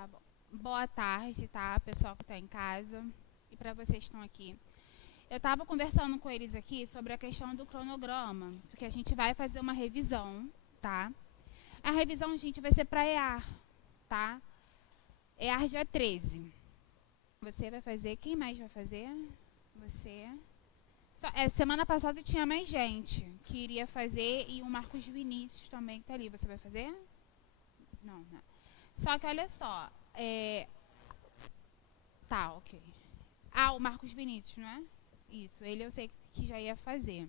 Tá bom. Boa tarde, tá, pessoal que está em casa e para vocês que estão aqui. Eu estava conversando com eles aqui sobre a questão do cronograma, porque a gente vai fazer uma revisão, tá? A revisão, gente, vai ser para EAR, tá? EAR dia 13. Você vai fazer, quem mais vai fazer? Você. Semana passada tinha mais gente que iria fazer e o Marcos Vinícius também que está ali. Você vai fazer? Não, não. Só que olha só, tá, ok. Ah, o Marcos Vinícius, não é? Isso, ele eu sei que já ia fazer.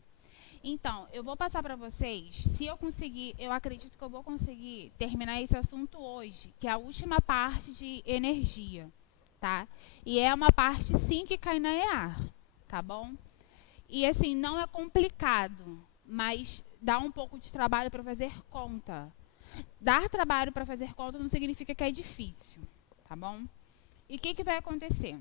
Então, eu vou passar para vocês, se eu conseguir, eu acredito que eu vou conseguir terminar esse assunto hoje, que é a última parte de energia, tá? E é uma parte sim que cai na EAR, tá bom? E assim, não é complicado, mas dá um pouco de trabalho para fazer conta. Dar trabalho para fazer conta não significa que é difícil, tá bom? E o que vai acontecer?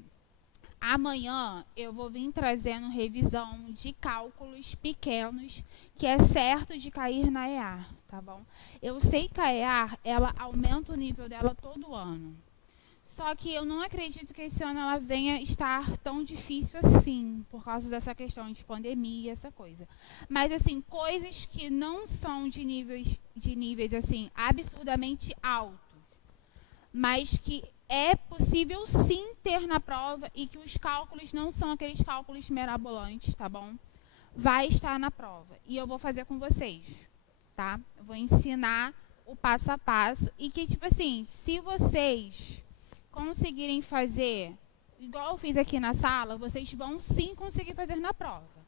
Amanhã eu vou vir trazendo revisão de cálculos pequenos que é certo de cair na EAR, tá bom? Eu sei que a EAR, ela aumenta o nível dela todo ano. Só que eu não acredito que esse ano ela venha estar tão difícil assim, por causa dessa questão de pandemia, essa coisa. Mas, assim, coisas que não são de níveis assim, absurdamente altos, mas que é possível sim ter na prova e que os cálculos não são aqueles cálculos mirabolantes, tá bom? Vai estar na prova. E eu vou fazer com vocês, tá? Eu vou ensinar o passo a passo e que, tipo assim, se vocês conseguirem fazer igual eu fiz aqui na sala, vocês vão sim conseguir fazer na prova,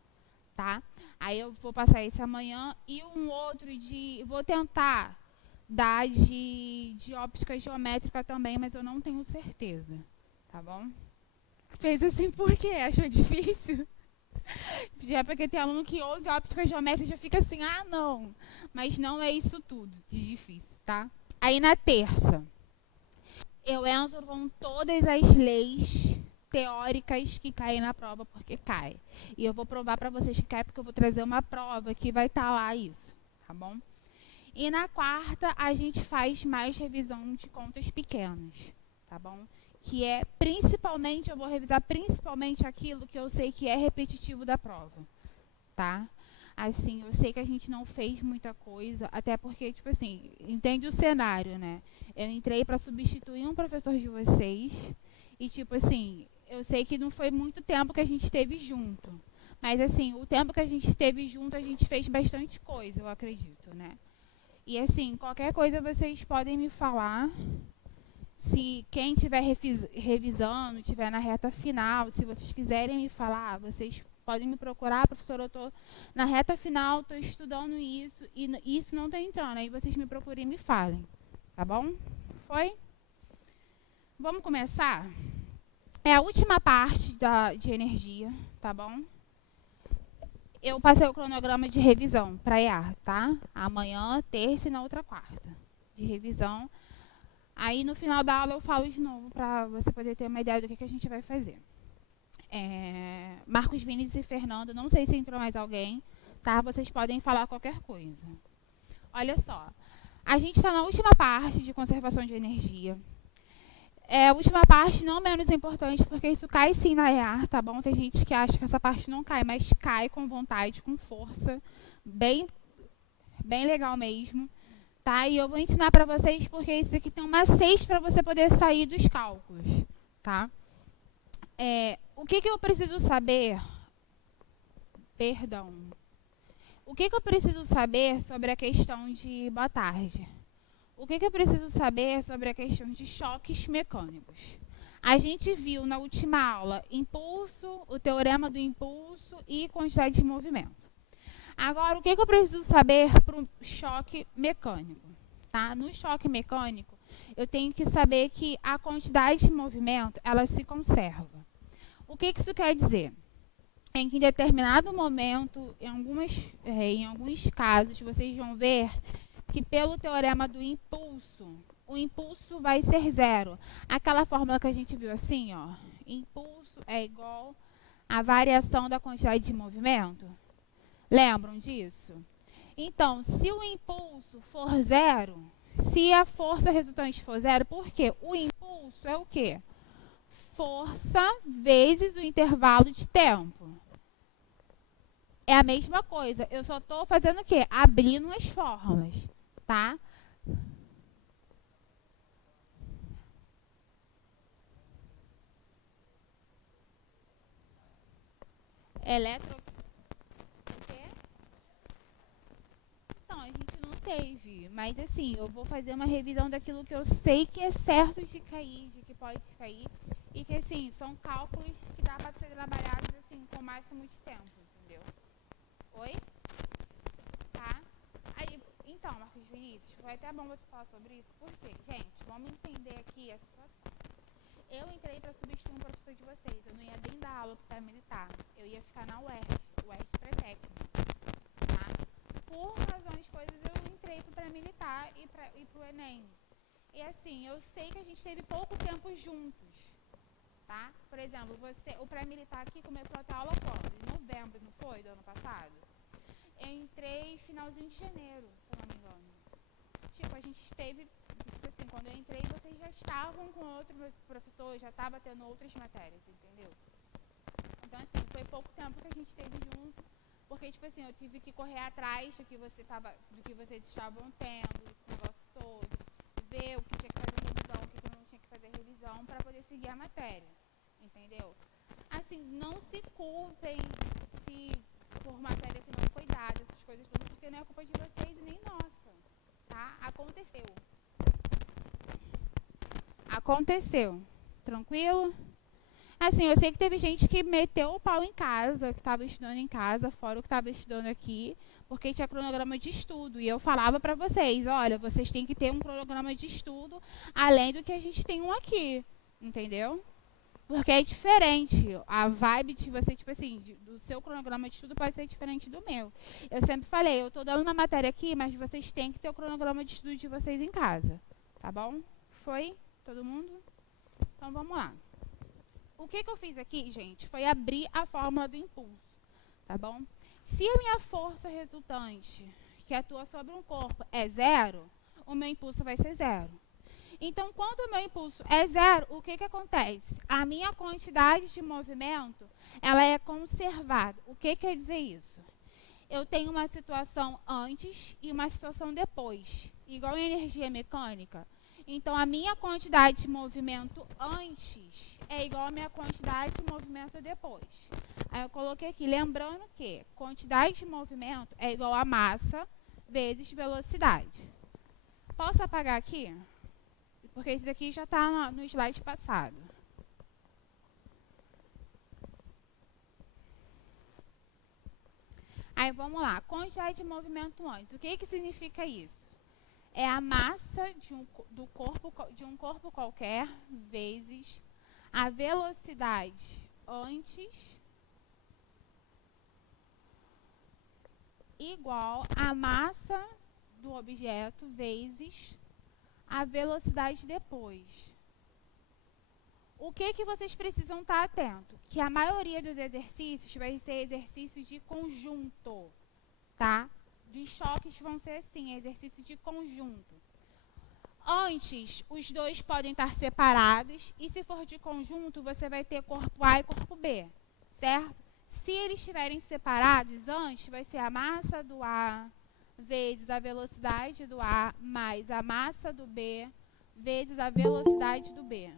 tá? Aí eu vou passar esse amanhã e um outro vou tentar dar de óptica geométrica também, mas eu não tenho certeza, tá bom? Fez assim por quê? Achou difícil? Já é porque tem aluno que ouve óptica geométrica e já fica assim, ah, não. Mas não é isso tudo de difícil, tá? Aí na terça, eu entro com todas as leis teóricas que caem na prova, porque cai. E eu vou provar para vocês que cai, porque eu vou trazer uma prova que vai estar lá isso, tá bom? E na quarta, a gente faz mais revisão de contas pequenas, tá bom? Que é principalmente, eu vou revisar principalmente aquilo que eu sei que é repetitivo da prova, tá? Assim, eu sei que a gente não fez muita coisa, até porque, tipo assim, entende o cenário, né? Eu entrei para substituir um professor de vocês e, tipo assim, eu sei que não foi muito tempo que a gente esteve junto. Mas, assim, o tempo que a gente esteve junto, a gente fez bastante coisa, eu acredito, né? E, assim, qualquer coisa vocês podem me falar. Se quem estiver revisando, estiver na reta final, se vocês quiserem me falar, vocês podem me procurar, professora, eu estou na reta final, estou estudando isso, e isso não está entrando. Aí vocês me procurem e me falem, tá bom? Foi? Vamos começar? É a última parte de energia, tá bom? Eu passei o cronograma de revisão para EAR, tá? Amanhã, terça e na outra quarta, de revisão. Aí, no final da aula, eu falo de novo para você poder ter uma ideia do que a gente vai fazer. Marcos Vinícius e Fernando, não sei se entrou mais alguém, tá? Vocês podem falar qualquer coisa. Olha só, a gente está na última parte de conservação de energia. A última parte não menos importante, porque isso cai sim na EAR, tá bom? Tem gente que acha que essa parte não cai, mas cai com vontade, com força, bem legal mesmo. Tá? E eu vou ensinar para vocês porque isso aqui tem um macete para você poder sair dos cálculos, tá? O que eu preciso saber? Perdão. O que eu preciso saber sobre a questão de... Boa tarde. O que eu preciso saber sobre a questão de choques mecânicos? A gente viu na última aula impulso, o teorema do impulso e quantidade de movimento. Agora, o que eu preciso saber para o choque mecânico? Tá? No choque mecânico, eu tenho que saber que a quantidade de movimento, ela se conserva. O que isso quer dizer? Em que em determinado momento, em alguns casos, vocês vão ver que pelo teorema do impulso, o impulso vai ser zero. Aquela fórmula que a gente viu assim, ó, impulso é igual à variação da quantidade de movimento. Lembram disso? Então, se o impulso for zero, Se a força resultante for zero, por quê? O impulso é o quê? Força vezes o intervalo de tempo. É a mesma coisa. Eu só estou fazendo o quê? Abrindo as fórmulas, tá? Eletro... Então, a gente não teve. Mas, assim, eu vou fazer uma revisão daquilo que eu sei que é certo de cair, de que pode cair. E que, assim, são cálculos que dá para ser trabalhados, assim, com o máximo de tempo, entendeu? Oi? Tá? Aí, então, Marcos Vinícius, foi até bom você falar sobre isso. Por quê? Gente, vamos entender aqui a situação. Eu entrei para substituir um professor de vocês. Eu não ia nem dar aula para militar. Eu ia ficar na UERJ pré-técnico. Tá? Por razões coisas, eu entrei para o pré-militar e para o Enem. E assim, eu sei que a gente teve pouco tempo juntos. Tá? Por exemplo, o pré-militar aqui começou a ter aula quando? Em novembro, não foi? Do ano passado? Eu entrei finalzinho de janeiro, se eu não me engano. Tipo, a gente teve, tipo assim, quando eu entrei, vocês já estavam com outro professor, já estava tendo outras matérias, entendeu? Então, assim, foi pouco tempo que a gente teve junto, porque, tipo assim, eu tive que correr atrás do que vocês estavam tendo, esse negócio todo, ver o que tinha que fazer revisão, o que não tinha que fazer revisão, para poder seguir a matéria, entendeu? Assim, não se culpem se por matéria que não foi dada, essas coisas todas, porque não é culpa de vocês e nem nossa, tá? Aconteceu. Tranquilo? Assim, eu sei que teve gente que meteu o pau em casa, que estava estudando em casa, fora o que estava estudando aqui, porque tinha cronograma de estudo. E eu falava para vocês, olha, vocês têm que ter um cronograma de estudo, além do que a gente tem um aqui, entendeu? Porque é diferente. A vibe de você, tipo assim, do seu cronograma de estudo pode ser diferente do meu. Eu sempre falei, eu tô dando uma matéria aqui, mas vocês têm que ter o cronograma de estudo de vocês em casa. Tá bom? Foi? Todo mundo? Então vamos lá. O que eu fiz aqui, gente, foi abrir a fórmula do impulso. Tá bom? Se a minha força resultante, que atua sobre um corpo, é zero, o meu impulso vai ser zero. Então, quando o meu impulso é zero, o que acontece? A minha quantidade de movimento, ela é conservada. O que quer dizer isso? Eu tenho uma situação antes e uma situação depois. Igual em energia mecânica. Então, a minha quantidade de movimento antes é igual à minha quantidade de movimento depois. Aí eu coloquei aqui, lembrando que quantidade de movimento é igual a massa vezes velocidade. Posso apagar aqui? Porque esse daqui já está no slide passado. Aí vamos lá, quantidade de movimento antes. O que significa isso? É a massa de um corpo qualquer vezes a velocidade antes igual a massa do objeto vezes a velocidade depois. O que vocês precisam estar atentos? Que a maioria dos exercícios vai ser exercícios de conjunto, tá? Dos choques vão ser assim, exercício de conjunto. Antes, os dois podem estar separados, e se for de conjunto, você vai ter corpo A e corpo B, certo? Se eles estiverem separados, antes vai ser a massa do A vezes a velocidade do A mais a massa do B vezes a velocidade do B.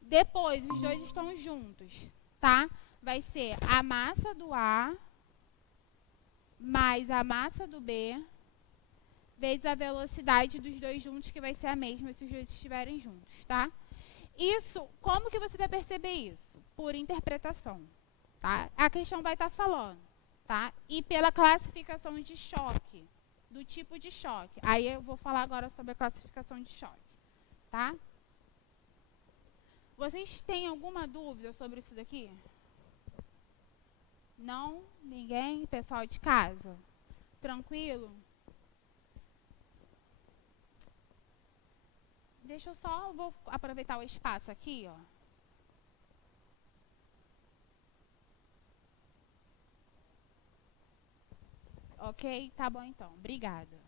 Depois, os dois estão juntos, tá? Vai ser a massa do A mais a massa do B vezes a velocidade dos dois juntos, que vai ser a mesma se os dois estiverem juntos, tá? Isso, como que você vai perceber isso? Por interpretação, tá? A questão vai estar falando, tá? E pela classificação de choque, do tipo de choque. Aí eu vou falar agora sobre a classificação de choque, tá? Vocês têm alguma dúvida sobre isso daqui? Não? Ninguém? Pessoal de casa? Tranquilo? Deixa eu só, vou aproveitar o espaço aqui, ó. Ok? Tá bom então. Obrigada.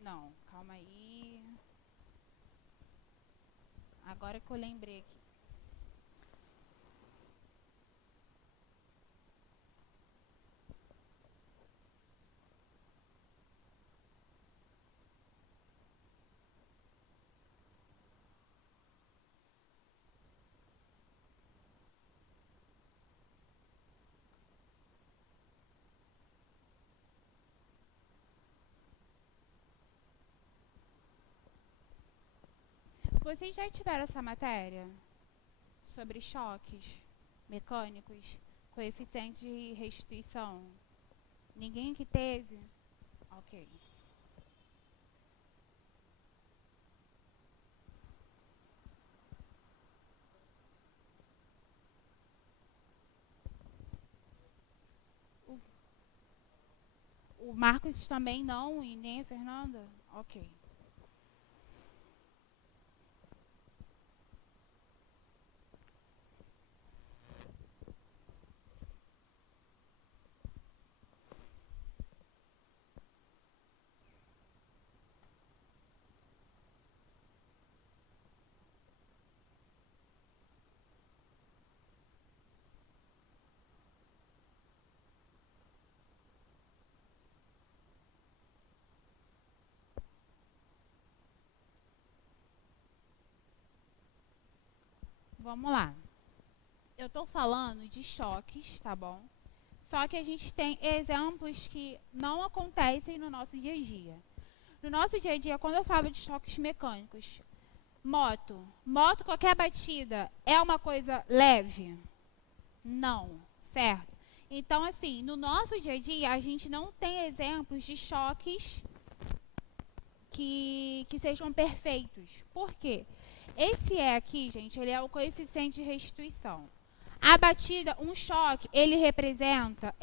Não, calma aí. Agora que eu lembrei aqui. Vocês já tiveram essa matéria sobre choques mecânicos, coeficiente de restituição? Ninguém que teve? Ok. O, o Marcos também não e nem a Fernanda? Ok. Vamos lá. Eu tô falando de choques, tá bom? Só que a gente tem exemplos que não acontecem no nosso dia a dia. No nosso dia a dia, quando eu falo de choques mecânicos, moto, qualquer batida, é uma coisa leve? Não, certo? Então, assim, no nosso dia a dia, a gente não tem exemplos de choques que sejam perfeitos. Por quê? Esse aqui, gente, ele é o coeficiente de restituição. A batida, um choque, ele representa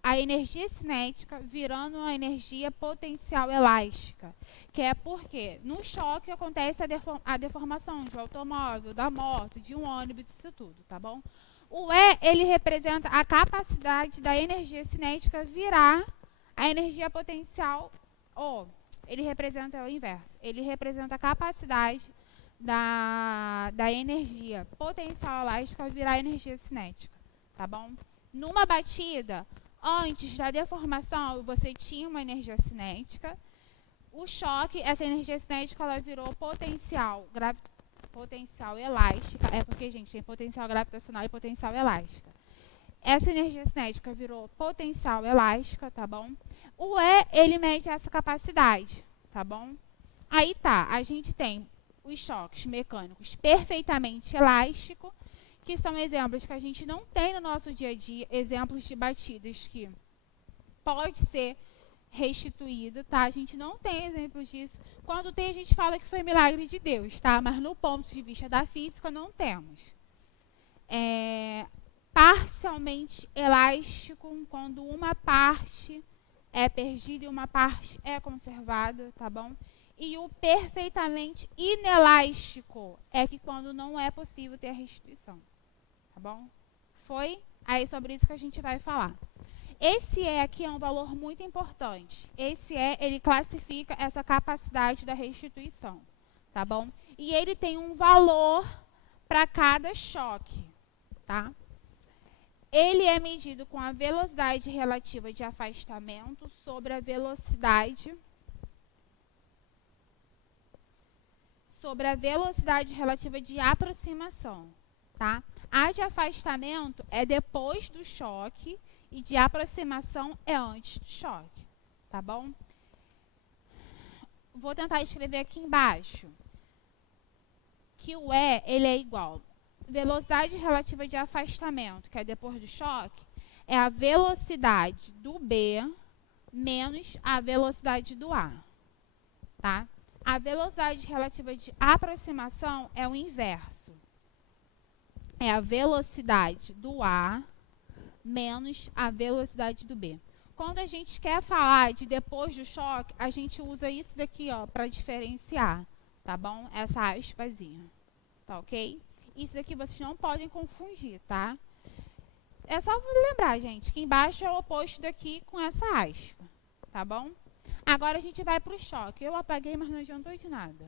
a energia cinética virando a energia potencial elástica. Que é porque no choque acontece a deformação de um automóvel, da moto, de um ônibus, isso tudo, tá bom? O E, ele representa a capacidade da energia cinética virar a energia potencial, ou ele representa o inverso, ele representa a capacidade da energia potencial elástica virar energia cinética, tá bom? Numa batida, antes da deformação, você tinha uma energia cinética. O choque, essa energia cinética, ela virou potencial elástica. É porque, gente, tem potencial gravitacional e potencial elástica. Essa energia cinética virou potencial elástica, tá bom? O E, ele mede essa capacidade, tá bom? Aí tá, a gente tem os choques mecânicos perfeitamente elásticos, que são exemplos que a gente não tem no nosso dia a dia, exemplos de batidas que pode ser restituído, tá? A gente não tem exemplos disso. Quando tem, a gente fala que foi milagre de Deus, tá? Mas no ponto de vista da física, não temos. Parcialmente elástico, quando uma parte é perdida e uma parte é conservada, tá bom? E o perfeitamente inelástico é que quando não é possível ter a restituição, tá bom? Foi? Aí sobre isso que a gente vai falar. Esse E aqui é um valor muito importante. Esse E, ele classifica essa capacidade da restituição, tá bom? E ele tem um valor para cada choque, tá? Ele é medido com a velocidade relativa de afastamento sobre a velocidade relativa de aproximação, tá? A de afastamento é depois do choque e de aproximação é antes do choque, tá bom? Vou tentar escrever aqui embaixo que o E, ele é igual velocidade relativa de afastamento, que é depois do choque, é a velocidade do B menos a velocidade do A, tá? A velocidade relativa de aproximação é o inverso. É a velocidade do A menos a velocidade do B. Quando a gente quer falar de depois do choque, a gente usa isso daqui, ó, para diferenciar, tá bom? Essa aspazinha, tá ok? Isso daqui vocês não podem confundir, tá? É só lembrar, gente, que embaixo é o oposto daqui com essa aspa, tá bom? Agora a gente vai para o choque. Eu apaguei, mas não adiantou de nada.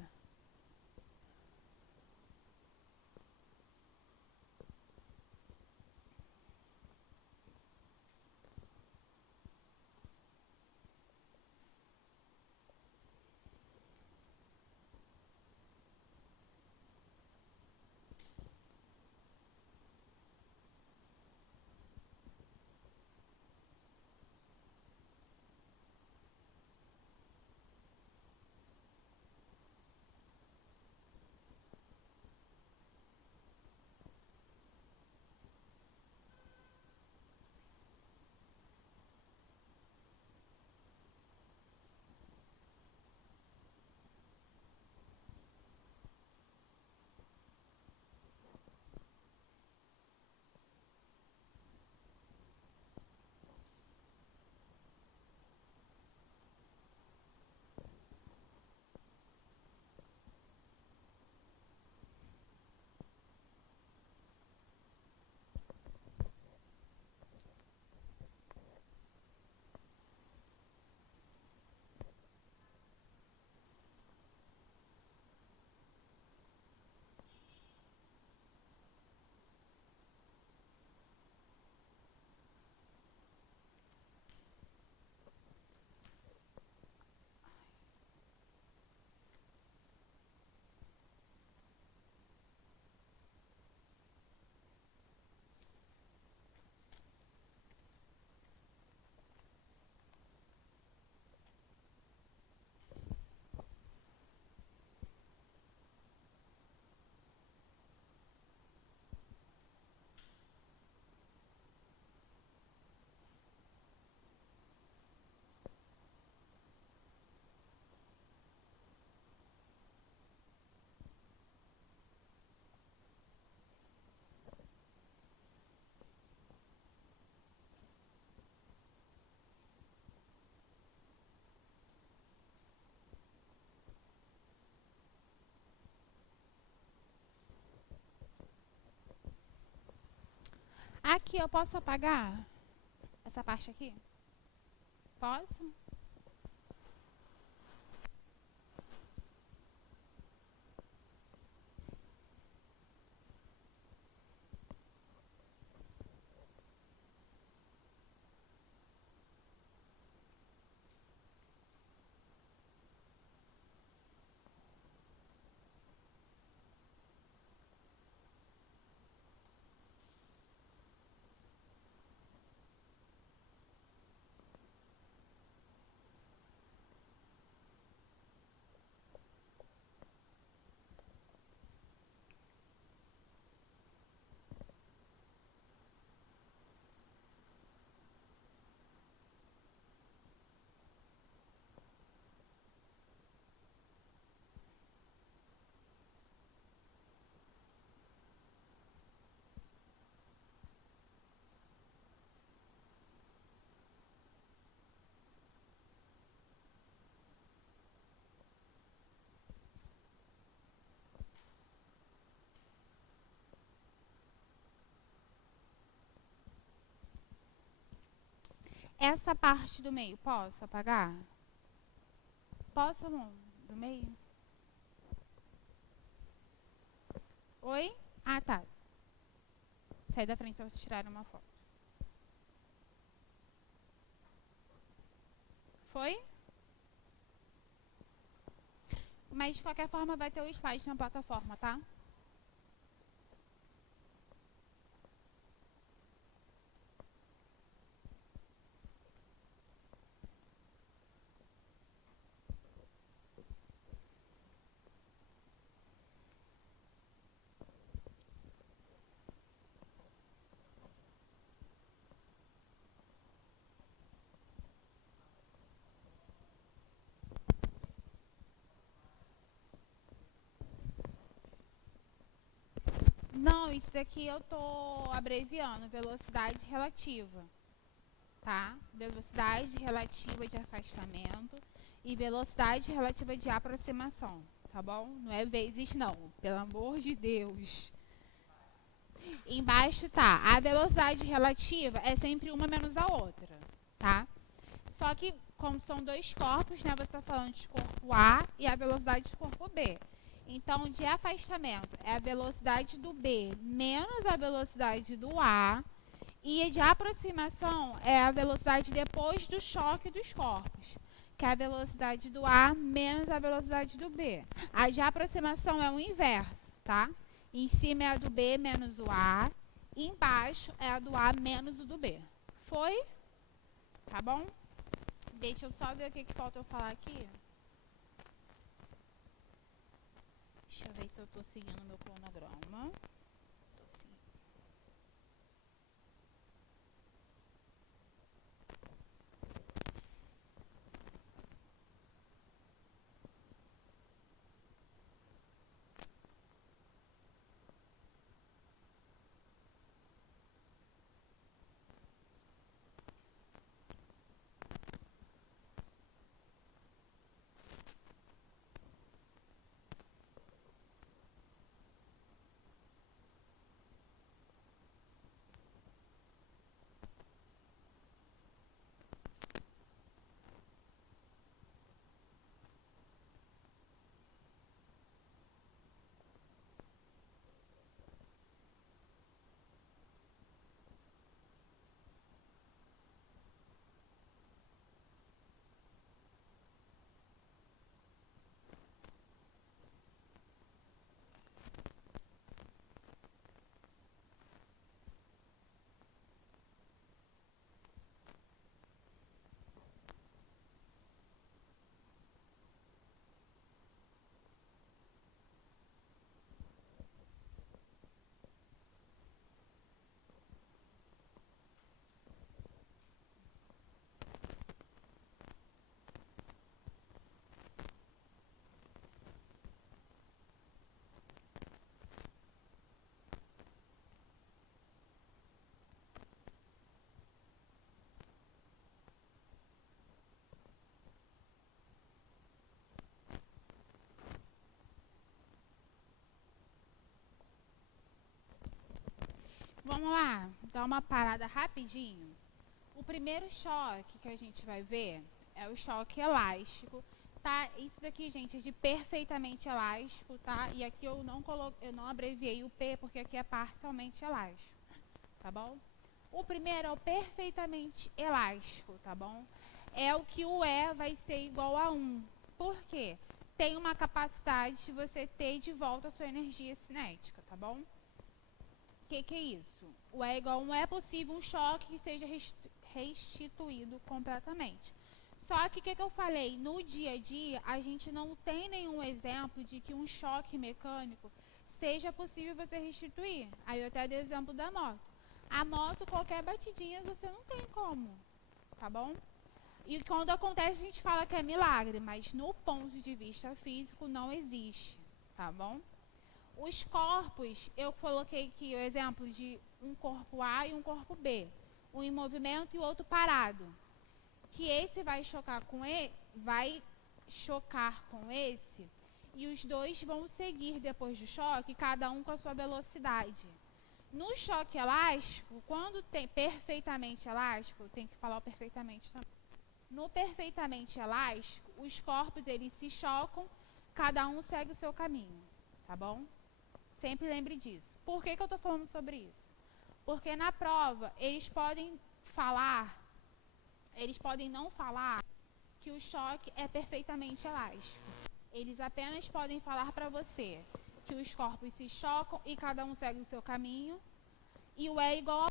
Aqui, eu posso apagar essa parte aqui? Posso? Essa parte do meio, posso apagar? Posso, amor? Do meio? Oi? Ah, tá. Sai da frente pra vocês tirarem uma foto. Foi? Mas de qualquer forma vai ter o slide na plataforma, tá? Não, isso daqui eu tô abreviando, velocidade relativa, tá? Velocidade relativa de afastamento e velocidade relativa de aproximação, tá bom? Não é vezes não, pelo amor de Deus. Embaixo tá, a velocidade relativa é sempre uma menos a outra, tá? Só que, como são dois corpos, né, você está falando de corpo A e a velocidade do corpo B. Então, de afastamento é a velocidade do B menos a velocidade do A. E de aproximação é a velocidade depois do choque dos corpos, que é a velocidade do A menos a velocidade do B. A de aproximação é o inverso, tá? Em cima é a do B menos o A, e embaixo é a do A menos o do B. Foi? Tá bom? Deixa eu só ver o que falta eu falar aqui. Deixa eu ver se eu tô seguindo o meu cronograma. Tô seguindo. Vamos lá, dar uma parada rapidinho. O primeiro choque que a gente vai ver é o choque elástico, tá? Isso daqui, gente, é de perfeitamente elástico, tá? E aqui eu não abreviei o P porque aqui é parcialmente elástico, tá bom? O primeiro é o perfeitamente elástico, tá bom? É o que o E vai ser igual a 1. Por quê? Tem uma capacidade de você ter de volta a sua energia cinética, tá bom? O que é isso? O E igual a 1 é possível um choque que seja restituído completamente. Só que o que eu falei? No dia a dia, a gente não tem nenhum exemplo de que um choque mecânico seja possível você restituir. Aí eu até dei o exemplo da moto. A moto, qualquer batidinha, você não tem como, tá bom? E quando acontece, a gente fala que é milagre, mas no ponto de vista físico não existe, tá bom? Os corpos, eu coloquei aqui o exemplo de um corpo A e um corpo B. Um em movimento e o outro parado. Que esse vai chocar com esse e os dois vão seguir depois do choque, cada um com a sua velocidade. No choque elástico, quando tem perfeitamente elástico, tem que falar o perfeitamente também. No perfeitamente elástico, os corpos eles se chocam, cada um segue o seu caminho, tá bom? Sempre lembre disso. Por que eu estou falando sobre isso? Porque na prova, eles podem não falar que o choque é perfeitamente elástico. Eles apenas podem falar para você que os corpos se chocam e cada um segue o seu caminho, e o E é igual a 1.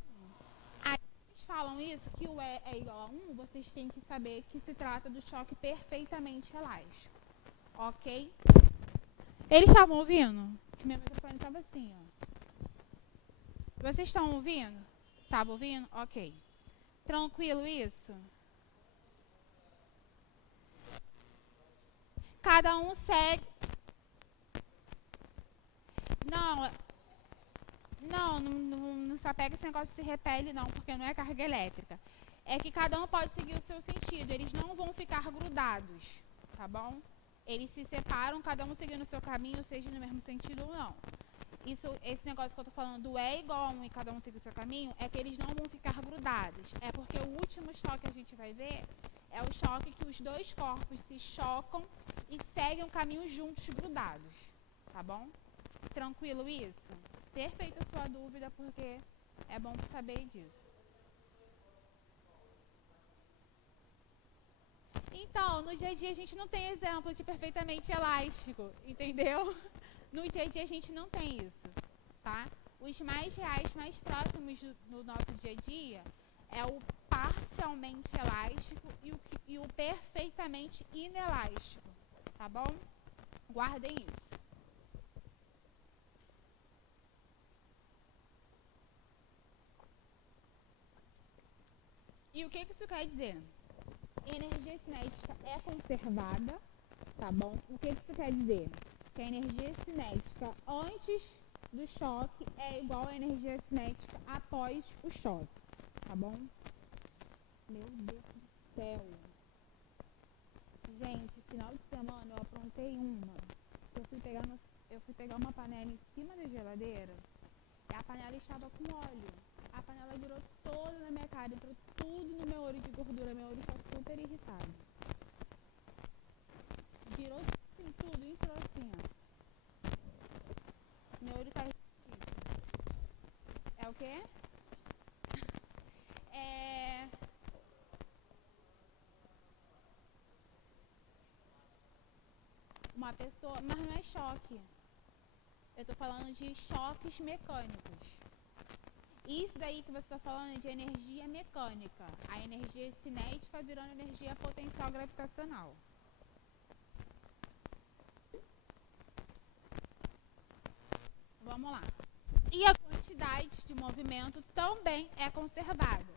Aí eles falam isso, que o E é igual a 1, vocês têm que saber que se trata do choque perfeitamente elástico. Ok? Eles estavam ouvindo? Que meu microfone estava assim, ó. Vocês estão ouvindo? Estava ouvindo? Ok. Tranquilo isso? Cada um segue. Não, Não se apega esse negócio de se repele, não, porque não é carga elétrica. É que cada um pode seguir o seu sentido. Eles não vão ficar grudados, tá bom? Eles se separam, cada um seguindo o seu caminho, seja no mesmo sentido ou não. Esse negócio que eu tô falando do é igual a 1 e cada um seguir o seu caminho, é que eles não vão ficar grudados. É porque o último choque que a gente vai ver é o choque que os dois corpos se chocam e seguem o caminho juntos, grudados. Tá bom? Tranquilo isso? Perfeita a sua dúvida, porque é bom saber disso. Então, no dia a dia a gente não tem exemplo de perfeitamente elástico, entendeu? No dia a dia a gente não tem isso, tá? Os mais reais, mais próximos do nosso dia a dia é o parcialmente elástico e o perfeitamente inelástico, tá bom? Guardem isso. E o que isso quer dizer? Energia cinética é conservada, tá bom? O que isso quer dizer? Que a energia cinética antes do choque é igual à energia cinética após o choque, tá bom? Meu Deus do céu. Gente, final de semana eu aprontei uma. Eu fui pegar uma panela em cima da geladeira e a panela estava com óleo. A panela virou toda na minha cara, entrou tudo no meu olho de gordura. Meu olho está super irritado. Virou assim, tudo, entrou assim, ó. Meu olho tá irritadíssimo. É o quê? Uma pessoa, mas não é choque. Eu tô falando de choques mecânicos. Isso daí que você está falando é de energia mecânica. A energia cinética virando energia potencial gravitacional. Vamos lá. E a quantidade de movimento também é conservada.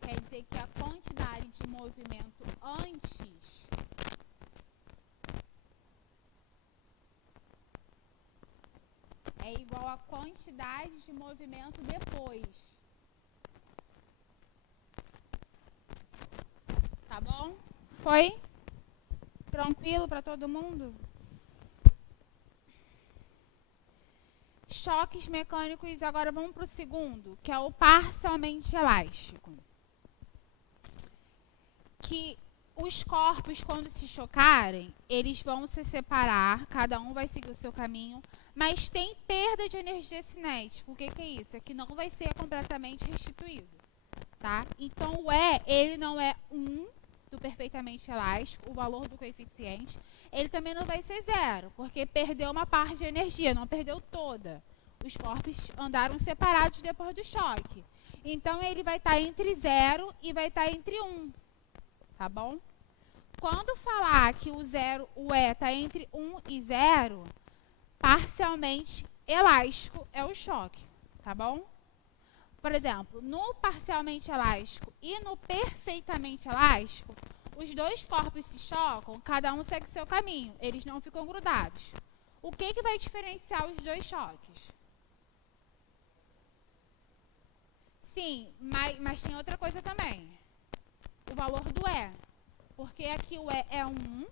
Quer dizer que a quantidade de movimento antes é igual à quantidade de movimento depois. Tá bom? Foi? Tranquilo para todo mundo? Choques mecânicos, agora vamos para o segundo, que é o parcialmente elástico. Que os corpos, quando se chocarem, eles vão se separar, cada um vai seguir o seu caminho, mas tem perda de energia cinética. O que é isso? É que não vai ser completamente restituído, tá? Então, o E, ele não é 1 do perfeitamente elástico, o valor do coeficiente, ele também não vai ser 0, porque perdeu uma parte de energia, não perdeu toda. Os corpos andaram separados depois do choque. Então, ele vai estar entre 0 e vai estar entre 1. Tá bom? Quando falar que o E está entre 1 e 0, parcialmente elástico é o choque, tá bom? Por exemplo, no parcialmente elástico e no perfeitamente elástico, os dois corpos se chocam, cada um segue seu caminho, eles não ficam grudados. O que vai diferenciar os dois choques? Sim, mas tem outra coisa também. O valor do E. Porque aqui o E é 1,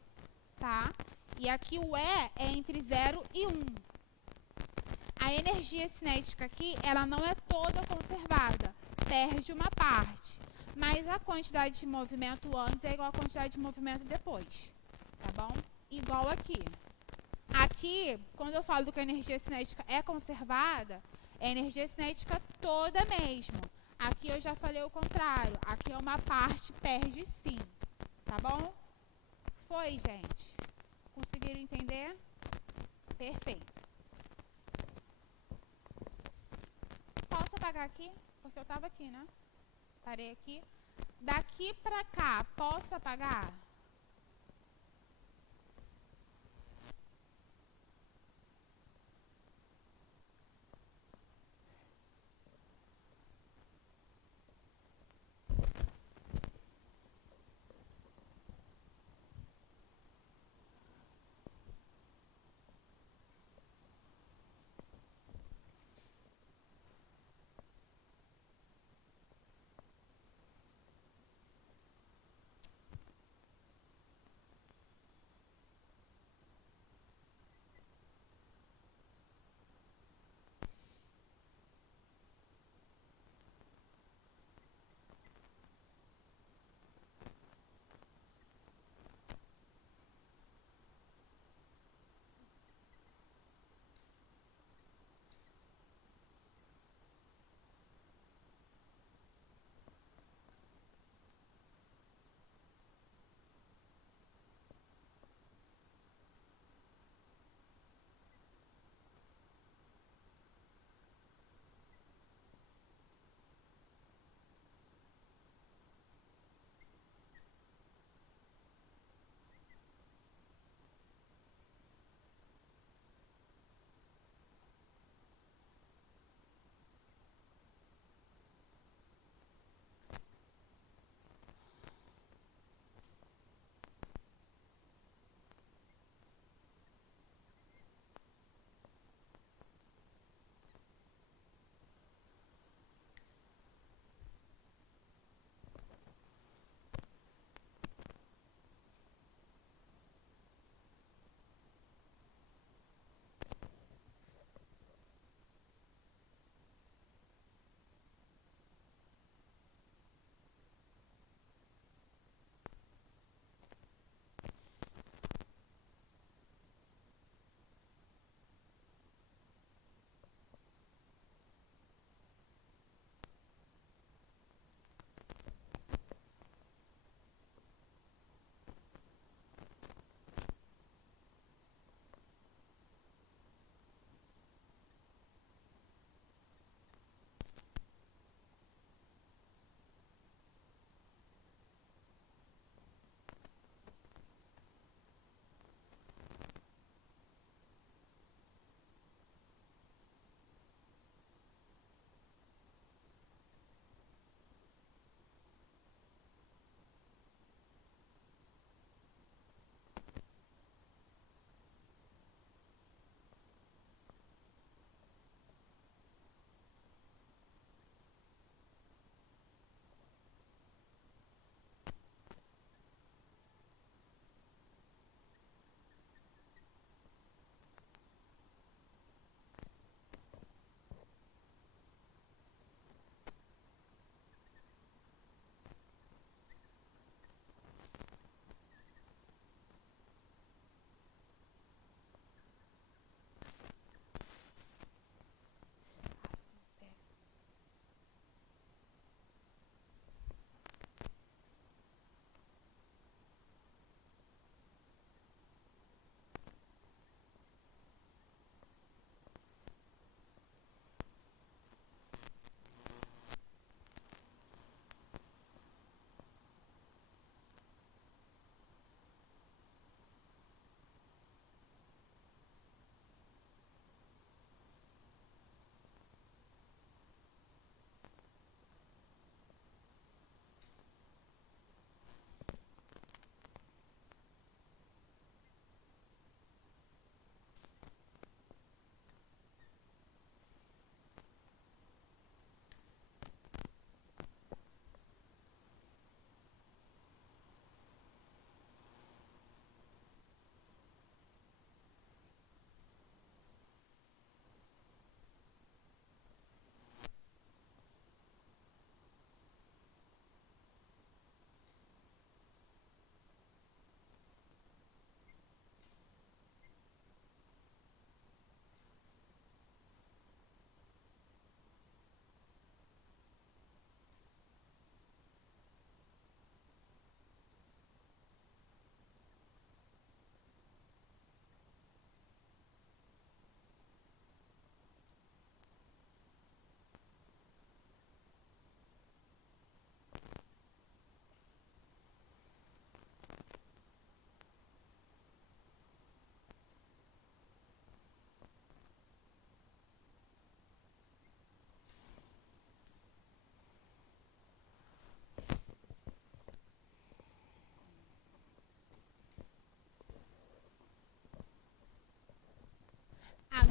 tá? E aqui o E é entre 0 e 1. A energia cinética aqui, ela não é toda conservada. Perde uma parte. Mas a quantidade de movimento antes é igual à quantidade de movimento depois. Tá bom? Igual aqui. Aqui, quando eu falo que a energia cinética é conservada, é a energia cinética toda mesmo. Aqui eu já falei o contrário. Aqui é uma parte, perde sim. Tá bom? Foi, gente? Conseguiram entender? Perfeito. Posso apagar aqui? Porque eu tava aqui, né? Parei aqui. Daqui pra cá, posso apagar?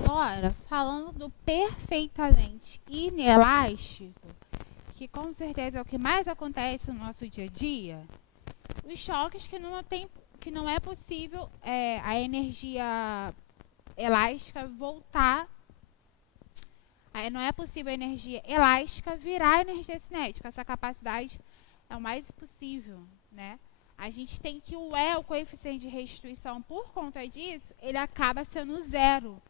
Agora, falando do perfeitamente inelástico, que com certeza é o que mais acontece no nosso dia a dia, os choques que não é possível a energia elástica voltar, não é possível a energia elástica virar energia cinética. Essa capacidade é o mais possível, né? A gente tem que o coeficiente de restituição, por conta disso, ele acaba sendo zero.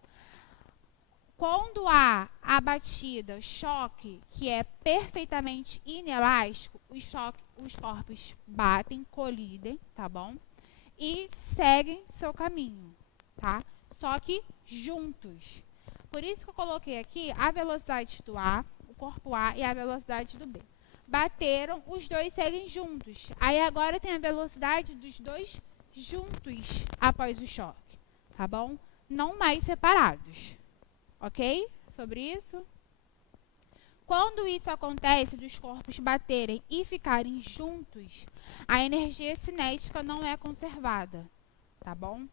Quando há a batida, choque, que é perfeitamente inelástico, os corpos batem, colidem, tá bom? E seguem seu caminho, tá? Só que juntos. Por isso que eu coloquei aqui a velocidade do A, o corpo A e a velocidade do B. Bateram, os dois seguem juntos. Aí agora tem a velocidade dos dois juntos após o choque, tá bom? Não mais separados. Ok? Sobre isso? Quando isso acontece, dos corpos baterem e ficarem juntos, a energia cinética não é conservada, tá bom?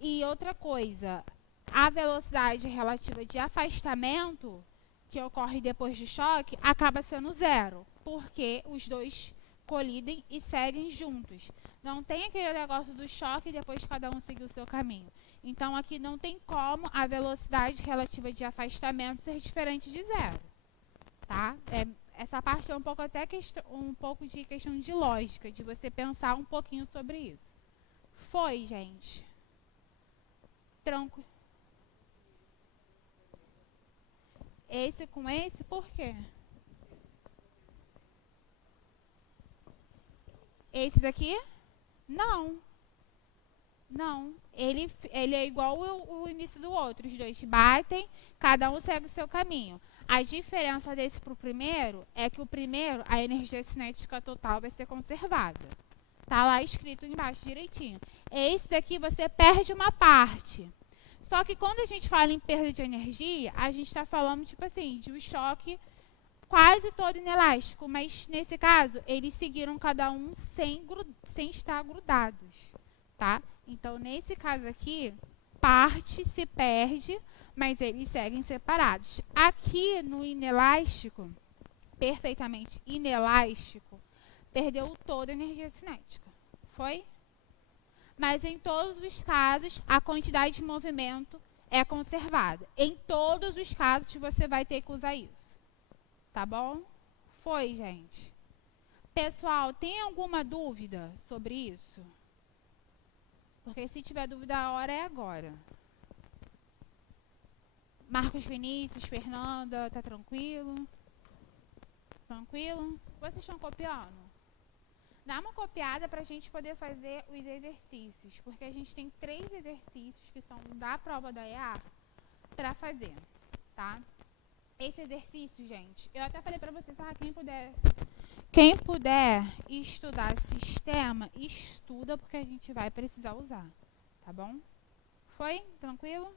E outra coisa, a velocidade relativa de afastamento, que ocorre depois do choque, acaba sendo zero, porque os dois colidem e seguem juntos. Não tem aquele negócio do choque e depois cada um seguir o seu caminho. Então, aqui não tem como a velocidade relativa de afastamento ser diferente de zero, tá? Essa parte é um pouco um pouco de questão de lógica, de você pensar um pouquinho sobre isso. Foi, gente? Tranquilo. Esse com esse, por quê? Esse daqui? Não. Não. Ele é igual o início do outro. Os dois batem, cada um segue o seu caminho. A diferença desse para o primeiro é que o primeiro, a energia cinética total vai ser conservada. Tá lá escrito embaixo direitinho. Esse daqui você perde uma parte. Só que quando a gente fala em perda de energia, a gente está falando, tipo assim, de um choque quase todo inelástico. Mas, nesse caso, eles seguiram cada um sem estar grudados, tá? Então, nesse caso aqui, parte se perde, mas eles seguem separados. Aqui, no inelástico, perfeitamente inelástico, perdeu toda a energia cinética. Foi? Mas em todos os casos, a quantidade de movimento é conservada. Em todos os casos, você vai ter que usar isso. Tá bom? Foi, gente. Pessoal, tem alguma dúvida sobre isso? Porque se tiver dúvida, a hora é agora. Marcos Vinícius, Fernanda, tá tranquilo? Tranquilo? Vocês estão copiando? Dá uma copiada para a gente poder fazer os exercícios, porque a gente tem 3 exercícios que são da prova da EA para fazer, tá? Esse exercício, gente, eu até falei para vocês, quem puder estudar sistema, estuda, porque a gente vai precisar usar, tá bom? Foi? Tranquilo?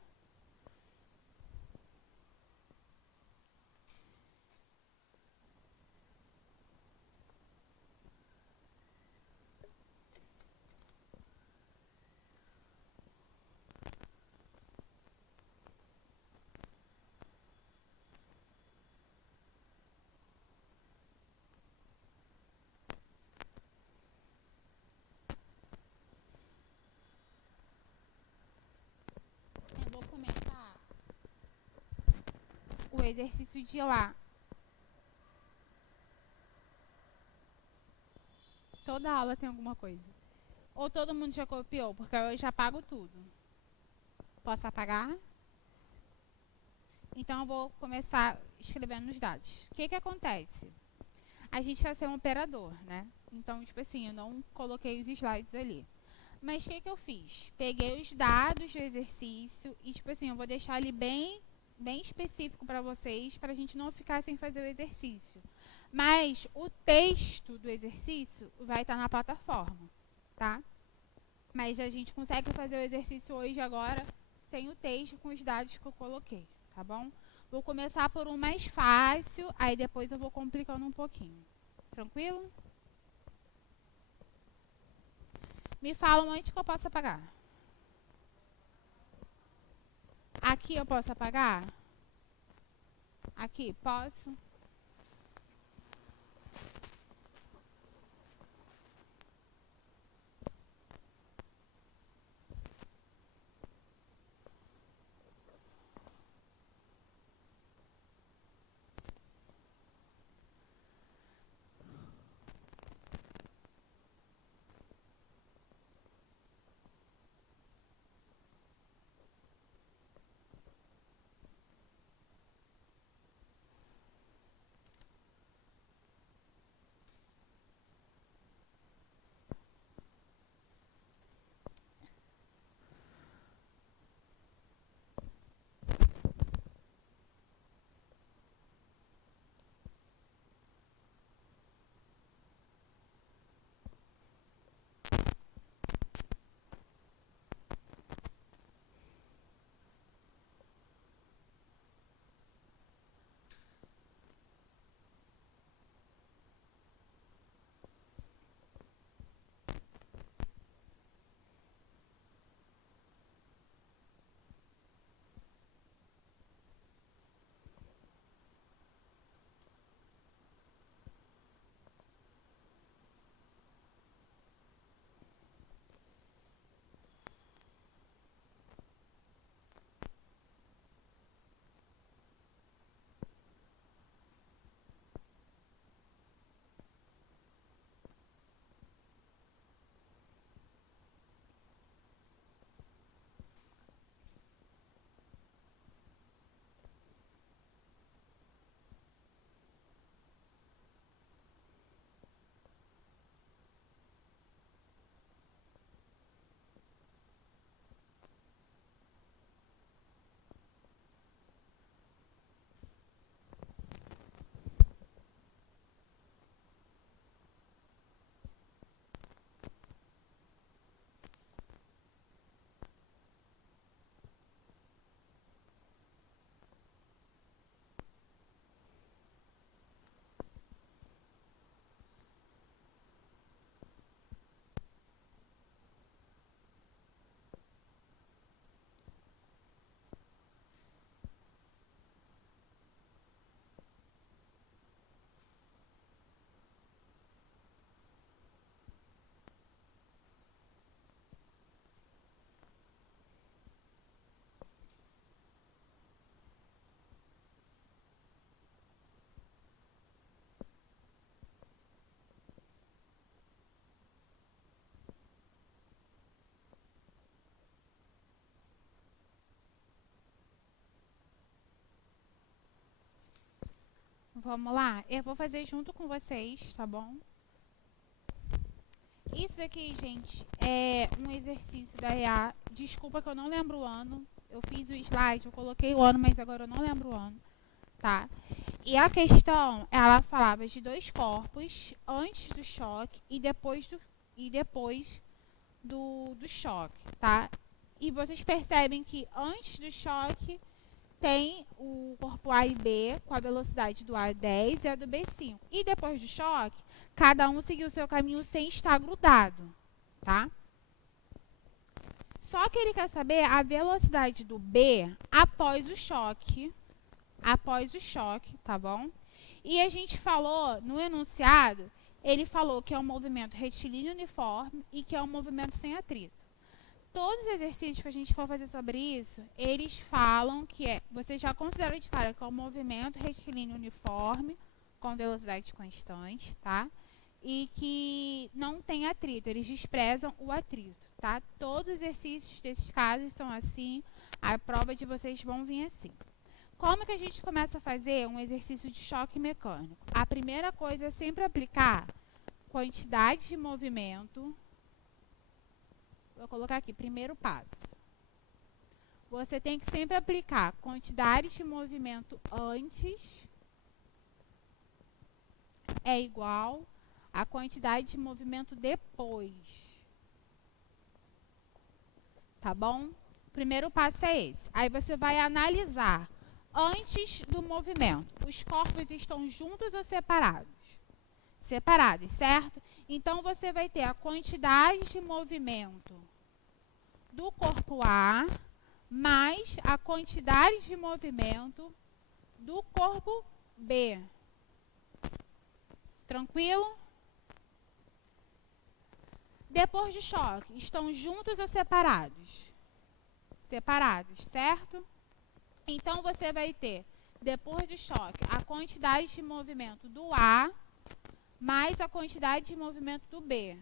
Eu vou começar o exercício de lá. Toda aula tem alguma coisa. Ou todo mundo já copiou, porque eu já apago tudo. Posso apagar? Então, eu vou começar escrevendo os dados. O que acontece? A gente vai ser um operador, né? Então, tipo assim, eu não coloquei os slides ali. Mas o que eu fiz? Peguei os dados do exercício e, tipo assim, eu vou deixar ali bem específico para vocês, para a gente não ficar sem fazer o exercício. Mas o texto do exercício vai estar na plataforma, tá? Mas a gente consegue fazer o exercício hoje agora sem o texto, com os dados que eu coloquei, tá bom? Vou começar por um mais fácil, aí depois eu vou complicando um pouquinho. Tranquilo? Me falam antes que eu possa apagar. Aqui eu posso apagar? Aqui, posso? Vamos lá? Eu vou fazer junto com vocês, tá bom? Isso daqui, gente, é um exercício da EA. Desculpa que eu não lembro o ano. Eu fiz o slide, eu coloquei o ano, mas agora eu não lembro o ano, tá? E a questão, ela falava de dois corpos antes do choque e depois do choque, tá? E vocês percebem que antes do choque tem o corpo A e B com a velocidade do A10 e a do B5. E depois do choque, cada um seguiu o seu caminho sem estar grudado, tá? Só que ele quer saber a velocidade do B após o choque, tá bom? E a gente falou no enunciado, ele falou que é um movimento retilíneo uniforme e que é um movimento sem atrito. Todos os exercícios que a gente for fazer sobre isso, eles falam que você já considera de cara que é um movimento retilíneo uniforme com velocidade constante, tá? E que não tem atrito, eles desprezam o atrito, tá? Todos os exercícios desses casos são assim, a prova de vocês vão vir assim. Como que a gente começa a fazer um exercício de choque mecânico? A primeira coisa é sempre aplicar quantidade de movimento. Vou colocar aqui, primeiro passo. Você tem que sempre aplicar quantidade de movimento antes é igual a quantidade de movimento depois. Tá bom? Primeiro passo é esse. Aí você vai analisar antes do movimento. Os corpos estão juntos ou separados? Separados, certo? Então, você vai ter a quantidade de movimento do corpo A mais a quantidade de movimento do corpo B. Tranquilo? Depois de choque, estão juntos ou separados? Separados, certo? Então, você vai ter, depois do choque, a quantidade de movimento do A mais a quantidade de movimento do B.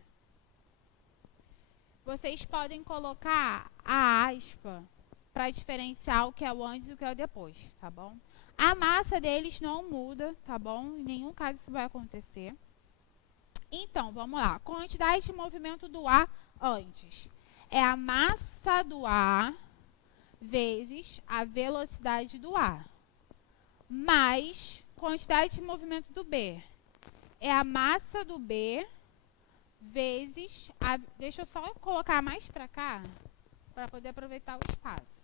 Vocês podem colocar a aspa para diferenciar o que é o antes e o que é o depois, tá bom? A massa deles não muda, tá bom? Em nenhum caso isso vai acontecer. Então, vamos lá. Quantidade de movimento do A antes. É a massa do A vezes a velocidade do A. Mais quantidade de movimento do B. É a massa do B vezes a... Deixa eu só colocar mais para cá, para poder aproveitar o espaço.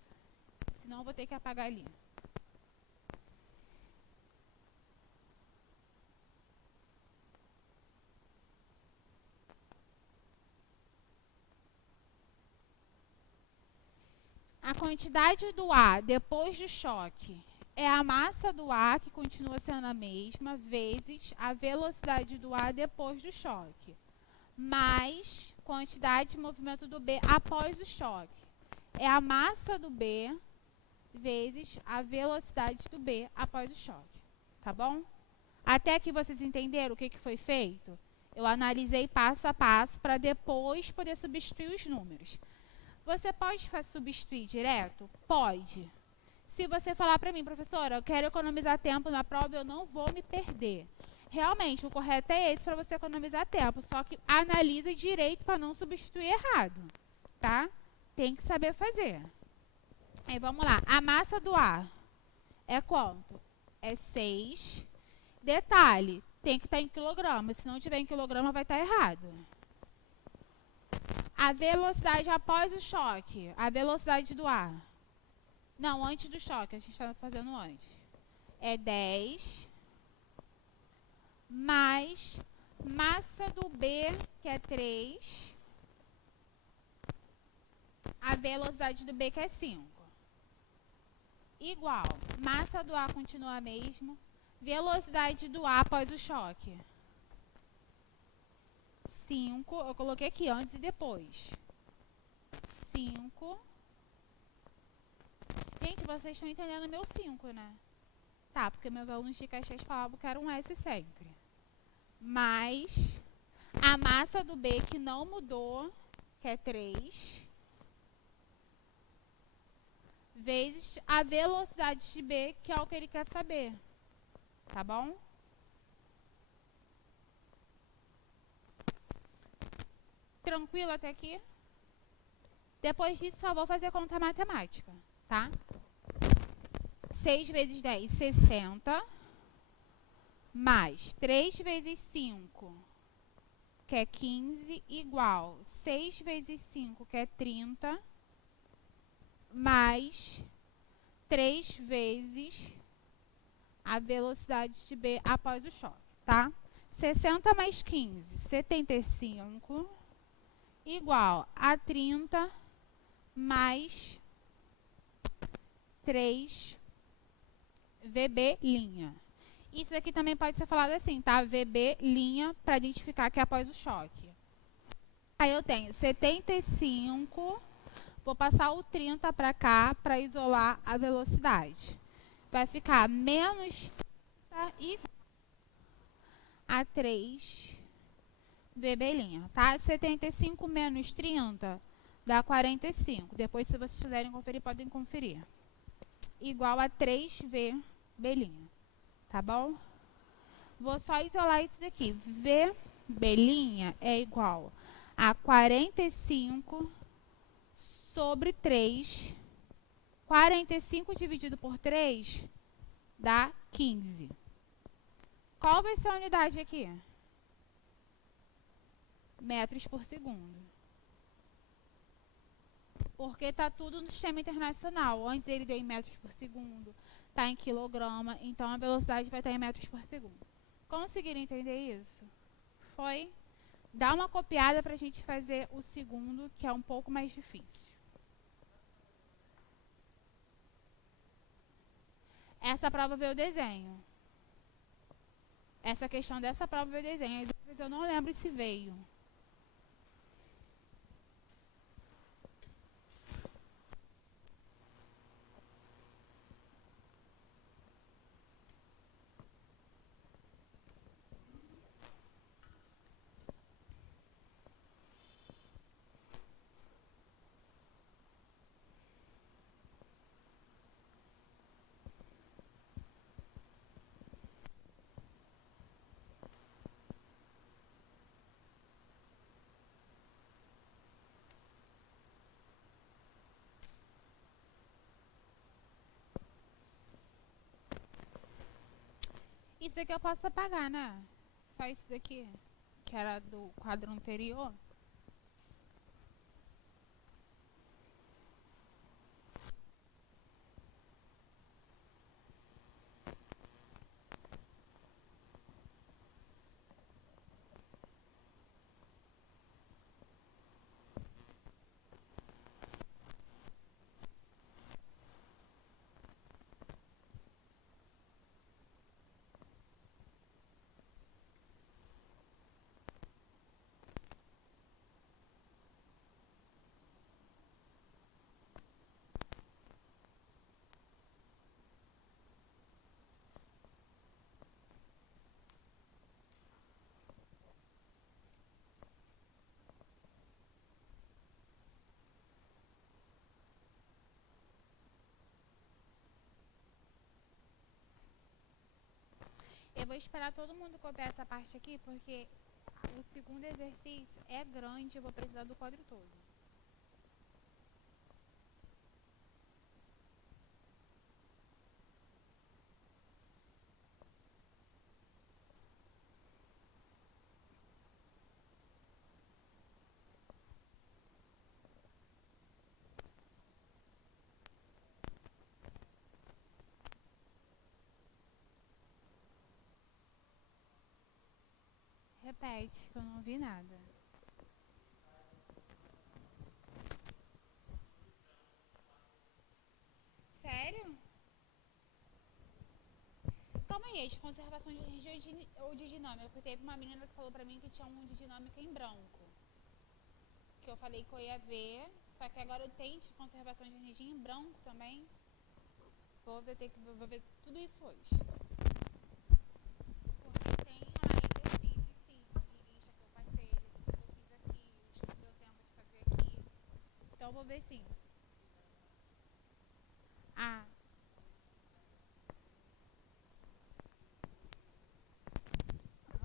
Senão eu vou ter que apagar ali. A quantidade do A depois do choque é a massa do A, que continua sendo a mesma, vezes a velocidade do A depois do choque, mais quantidade de movimento do B após o choque. É a massa do B vezes a velocidade do B após o choque. Tá bom? Até que vocês entenderam o que foi feito? Eu analisei passo a passo para depois poder substituir os números. Você pode substituir direto? Pode. Se você falar para mim, professora, eu quero economizar tempo na prova, eu não vou me perder. Realmente, o correto é esse para você economizar tempo, só que analise direito para não substituir errado, tá? Tem que saber fazer. Aí, vamos lá. A massa do A é quanto? É 6. Detalhe, tem que estar em quilograma. Se não tiver em quilograma, vai estar errado. A velocidade após o choque. A velocidade do A. Não, antes do choque. A gente está fazendo antes. É 10. Mais massa do B, que é 3. A velocidade do B, que é 5. Igual. Massa do A continua a mesma. Velocidade do A após o choque. 5. Eu coloquei aqui antes e depois. 5. Gente, vocês estão entendendo meu 5, né? Tá, porque meus alunos de Caxias falavam que era um S sempre. Mais a massa do B, que não mudou, que é 3. Vezes a velocidade de B, que é o que ele quer saber. Tá bom? Tranquilo até aqui? Depois disso, só vou fazer conta matemática, tá? 6 vezes 10, 60. Mais 3 vezes 5, que é 15, igual 6 vezes 5, que é 30. Mais 3 vezes a velocidade de B após o choque, tá? 60 mais 15, 75, igual a 30 mais 3 VB linha. Isso aqui também pode ser falado assim, tá? VB linha, para identificar que é após o choque. Aí eu tenho 75, vou passar o 30 para cá, para isolar a velocidade. Vai ficar menos 30 igual a 3 VB', tá? 75 menos 30 dá 45. Depois, se vocês quiserem conferir, podem conferir. Igual a 3 VB', tá bom? Vou só isolar isso daqui. VB' é igual a 45 sobre 3. 45 dividido por 3 dá 15. Qual vai ser a unidade aqui? Metros por segundo. Porque está tudo no sistema internacional. Antes ele deu em metros por segundo, está em quilograma, então a velocidade vai estar em metros por segundo. Conseguiram entender isso? Foi? Dá uma copiada para a gente fazer o segundo, que é um pouco mais difícil. Essa prova veio o desenho. Essa questão dessa prova veio o desenho. As outras eu não lembro se veio. Isso daqui eu posso apagar, né? Só isso daqui, que era do quadro anterior. Eu vou esperar todo mundo copiar essa parte aqui, porque o segundo exercício é grande, eu vou precisar do quadro todo. Repete, que eu não vi nada. Sério? Calma aí, é de conservação de energia ou de dinâmica? Porque teve uma menina que falou pra mim que tinha um de dinâmica em branco. Que eu falei que eu ia ver, só que agora eu tenho de conservação de energia em branco também. Vou ver tudo isso hoje. Porque tem lá exercícios, sim, de lista que eu passei, exercício que eu fiz aqui, os que não deu tempo de fazer aqui. Então eu vou ver sim. Ah,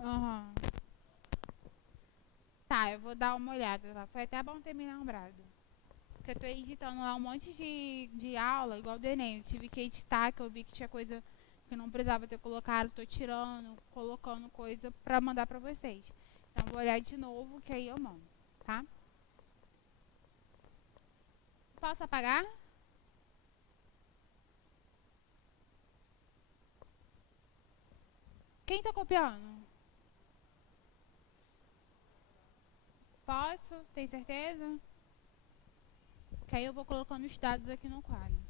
aham. Tá, eu vou dar uma olhada, tá? Foi até bom ter me lembrado. Porque eu tô editando lá um monte de aula, igual do Enem. Eu tive que editar, que eu vi que tinha coisa que não precisava ter colocado. Tô tirando, colocando coisa pra mandar pra vocês. Então vou olhar de novo, que aí eu mando, tá? Posso apagar? Quem tá copiando? Posso? Tem certeza? Que aí eu vou colocando os dados aqui no quadro.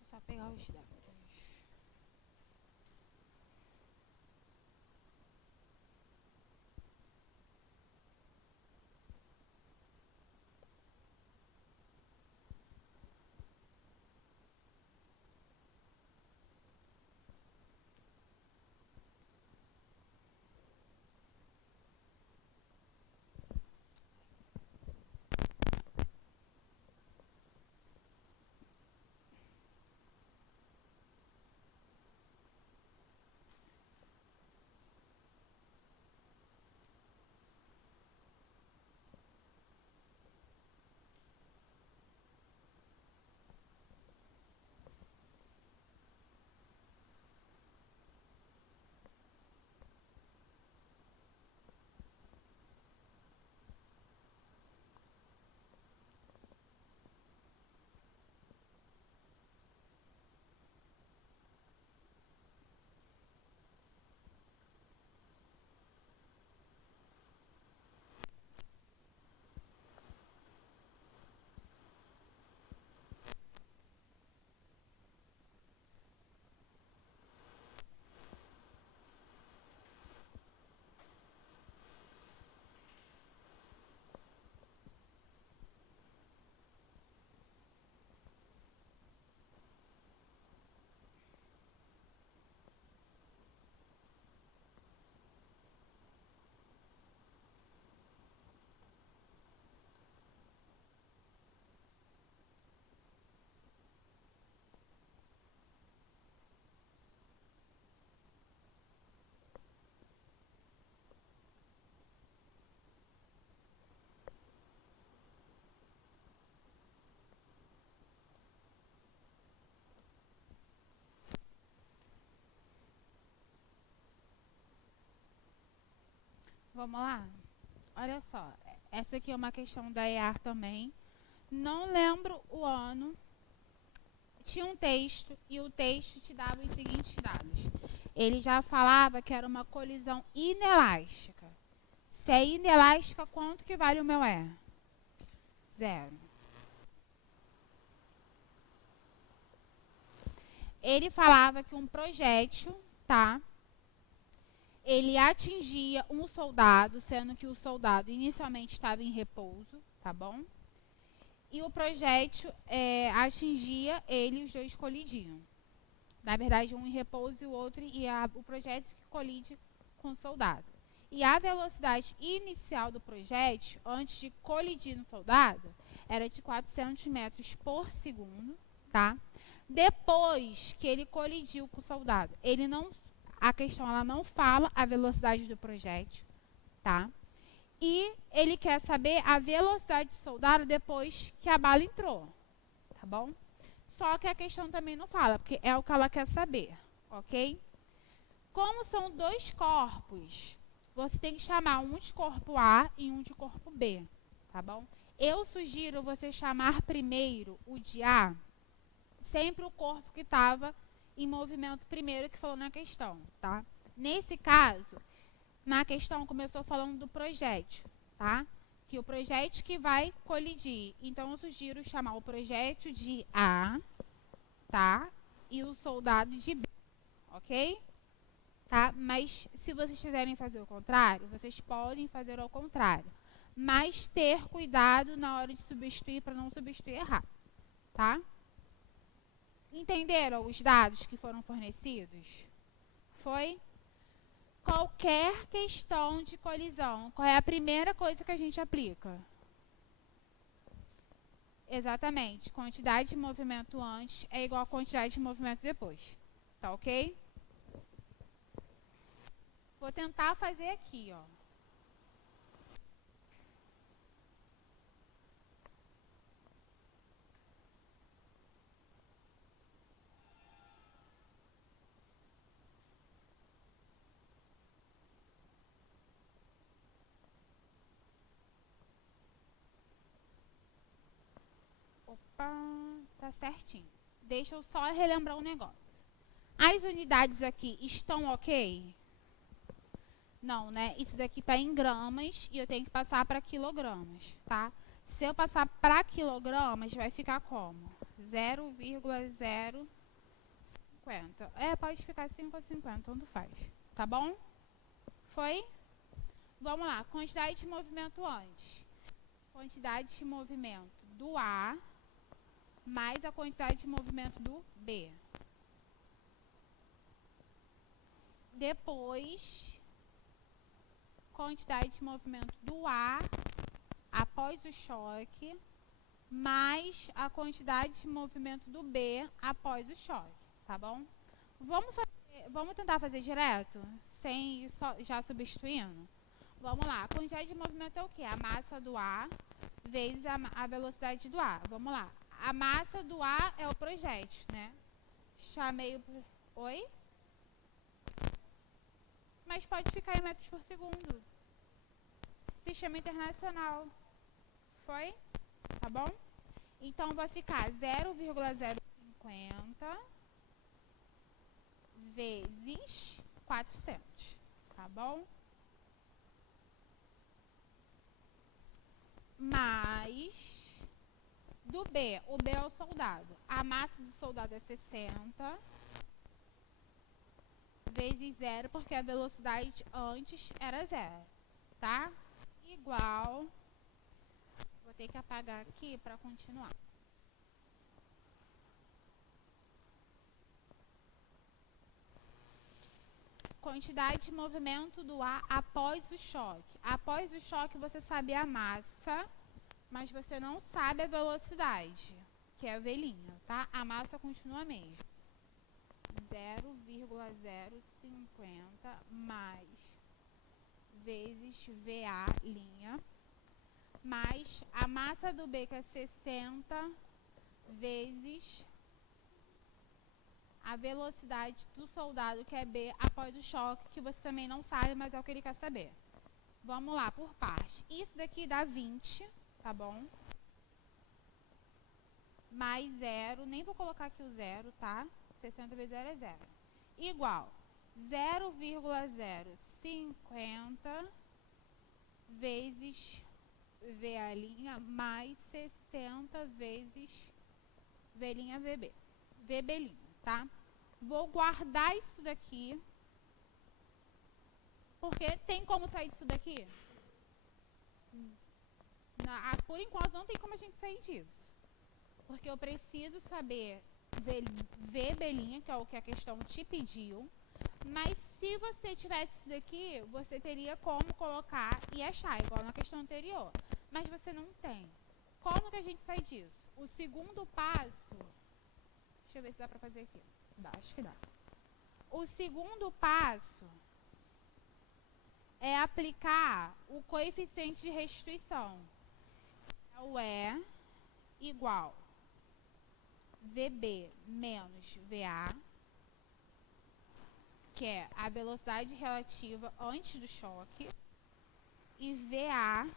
Deixa eu só pegar os dados. Vamos lá? Olha só, essa aqui é uma questão da EAR também. Não lembro o ano. Tinha um texto e o texto te dava os seguintes dados. Ele já falava que era uma colisão inelástica. Se é inelástica, quanto que vale o meu E? 0. Ele falava que um projétil, tá? Ele atingia um soldado, sendo que o soldado inicialmente estava em repouso, tá bom? E o projétil atingia ele e os dois colidiam. Na verdade, um em repouso e o outro, o projétil que colide com o soldado. E a velocidade inicial do projétil, antes de colidir no soldado, era de 400 metros por segundo, tá? Depois que ele colidiu com o soldado, a questão ela não fala a velocidade do projétil, tá? E ele quer saber a velocidade do soldado depois que a bala entrou, tá bom? Só que a questão também não fala, porque é o que ela quer saber, ok? Como são dois corpos, você tem que chamar um de corpo A e um de corpo B, tá bom? Eu sugiro você chamar primeiro o de A, sempre o corpo que estava em movimento primeiro que falou na questão, tá? Nesse caso, na questão começou falando do projétil, tá? Que o projétil que vai colidir. Então, eu sugiro chamar o projétil de A, tá? E o soldado de B, ok? Tá? Mas, se vocês quiserem fazer o contrário, vocês podem fazer ao contrário. Mas ter cuidado na hora de substituir para não substituir errado, tá? Entenderam os dados que foram fornecidos? Foi? Qualquer questão de colisão, qual é a primeira coisa que a gente aplica? Exatamente. Quantidade de movimento antes é igual a quantidade de movimento depois. Tá ok? Vou tentar fazer aqui, ó. Opa, tá certinho. Deixa eu só relembrar um negócio. As unidades aqui estão ok? Não, né? Isso daqui tá em gramas e eu tenho que passar para quilogramas, tá? Se eu passar para quilogramas, vai ficar como? 0,050. Pode ficar 5 ou 50, tanto faz. Tá bom? Foi? Vamos lá. Quantidade de movimento antes. Quantidade de movimento do A mais a quantidade de movimento do B. Depois, quantidade de movimento do A após o choque mais a quantidade de movimento do B após o choque, tá bom? Vamos tentar fazer direto, já substituindo? Vamos lá, a quantidade de movimento é o quê? A massa do A vezes a velocidade do A. Vamos lá. A massa do A é o projétil, né? Chamei o... Oi? Mas pode ficar em metros por segundo. Sistema internacional. Foi? Tá bom? Então, vai ficar 0,050 vezes 400. Tá bom? Mais do B. O B é o soldado. A massa do soldado é 60 vezes 0, porque a velocidade antes era 0, tá? Igual. Vou ter que apagar aqui para continuar. Quantidade de movimento do ar após o choque. Após o choque, você sabe a massa, mas você não sabe a velocidade, que é a velhinha, tá? A massa continua a mesma. 0,050 mais vezes VA linha, mais a massa do B, que é 60, vezes a velocidade do soldado, que é B, após o choque, que você também não sabe, mas é o que ele quer saber. Vamos lá, por parte. Isso daqui dá 20, tá bom? Mais 0, nem vou colocar aqui o 0, tá? 60 vezes 0 é 0. Igual 0,050 vezes VA' mais 60 vezes V'B. VB', tá? Vou guardar isso daqui. Porque tem como sair disso daqui? Por enquanto não tem como a gente sair disso. Porque eu preciso saber VB', que é o que a questão te pediu. Mas se você tivesse isso daqui, você teria como colocar e achar, igual na questão anterior. Mas você não tem. Como que a gente sai disso? O segundo passo... Deixa eu ver se dá pra fazer aqui. Dá, acho que dá. O segundo passo é aplicar o coeficiente de restituição. O E igual VB menos VA, que é a velocidade relativa antes do choque, e VA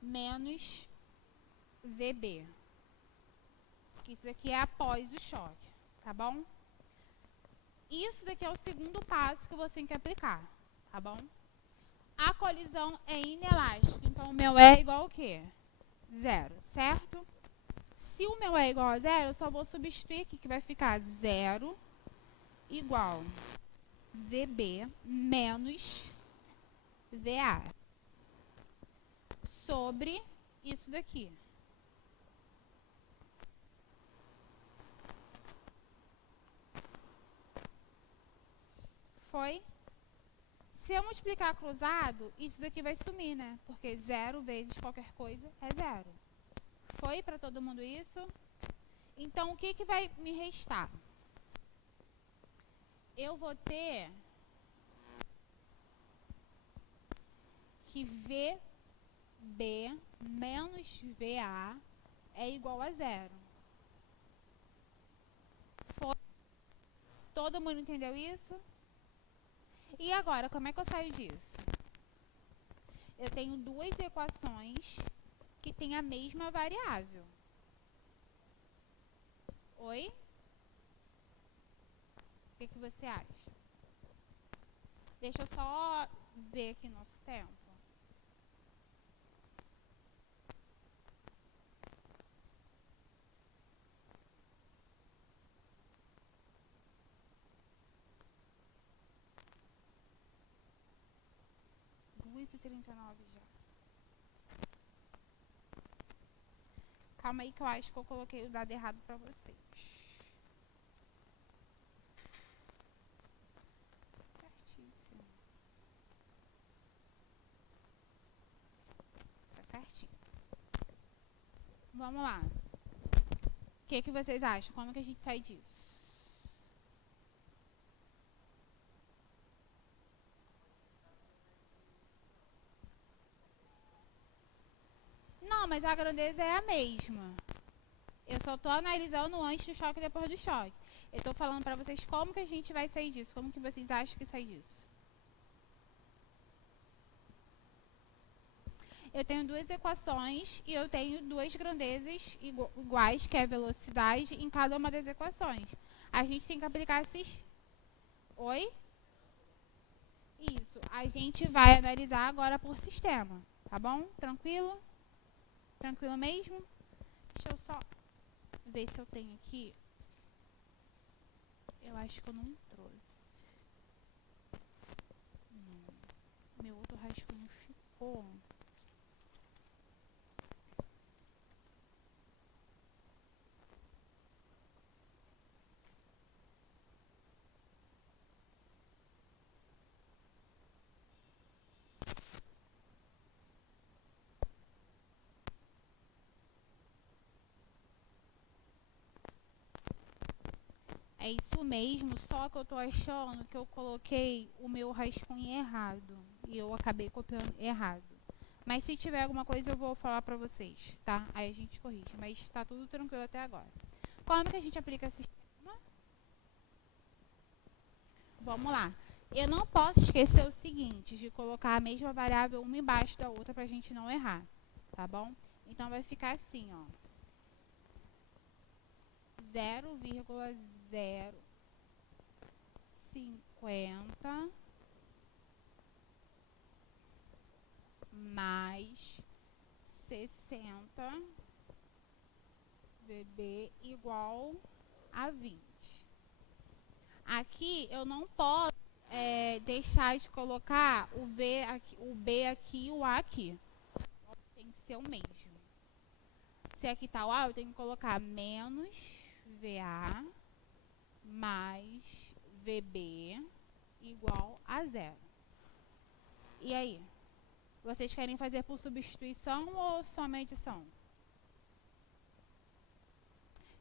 menos VB, que isso aqui é após o choque, tá bom? Isso daqui é o segundo passo que você tem que aplicar, tá bom? A colisão é inelástica, então o meu é igual ao quê? 0, certo? Se o meu é igual a 0, eu só vou substituir aqui, que vai ficar 0 igual VB menos VA sobre isso daqui. Foi? Se eu multiplicar cruzado, isso daqui vai sumir, né? Porque 0 vezes qualquer coisa é 0. Foi para todo mundo isso? Então, o que, que vai me restar? Eu vou ter que VB menos VA é igual a 0. Foi? Todo mundo entendeu isso? E agora, como é que eu saio disso? Eu tenho duas equações que têm a mesma variável. Oi? O que, que você acha? Deixa eu só ver aqui nosso tempo. E 39 já. Calma aí que eu acho que eu coloquei o dado errado pra vocês. Certíssimo. Tá certinho. Vamos lá. O que, que vocês acham? Como que a gente sai disso? Não, mas a grandeza é a mesma. Eu só tô analisando antes do choque e depois do choque. Eu tô falando pra vocês como que a gente vai sair disso. Como que vocês acham que sai disso? Eu tenho duas equações e eu tenho duas grandezas iguais, que é a velocidade, em cada uma das equações. A gente tem que aplicar esses... Oi? Isso. A gente vai analisar agora por sistema, tá bom? Tranquilo? Tranquilo mesmo? Deixa eu só ver se eu tenho aqui. Eu acho que eu não trouxe. Não. Meu outro rascunho ficou. É isso mesmo, só que eu tô achando que eu coloquei o meu rascunho errado. E eu acabei copiando errado. Mas se tiver alguma coisa eu vou falar pra vocês, tá? Aí a gente corrige. Mas tá tudo tranquilo até agora. Como que a gente aplica esse sistema? Vamos lá. Eu não posso esquecer o seguinte, de colocar a mesma variável uma embaixo da outra pra gente não errar, tá bom? Então, vai ficar assim, ó. 0,050 mais 60 VB igual a 20. Aqui eu não posso deixar de colocar o B aqui e o A aqui. Tem que ser o mesmo. Se aqui está o A, eu tenho que colocar menos VA mais VB igual a 0. E aí? Vocês querem fazer por substituição ou só medição?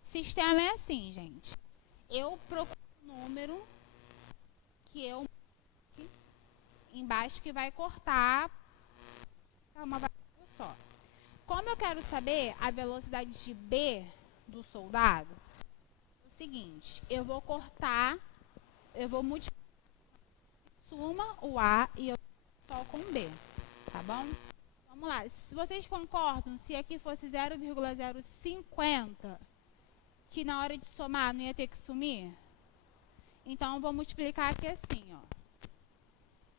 Sistema é assim, gente. Eu procuro um número que eu embaixo que vai cortar uma variável só. Como eu quero saber a velocidade de B do soldado, é o seguinte, eu vou cortar, eu vou multiplicar suma o A e eu só com B, tá bom? Vamos lá, se vocês concordam, se aqui fosse 0,050, que na hora de somar não ia ter que sumir? Então, eu vou multiplicar aqui assim, ó,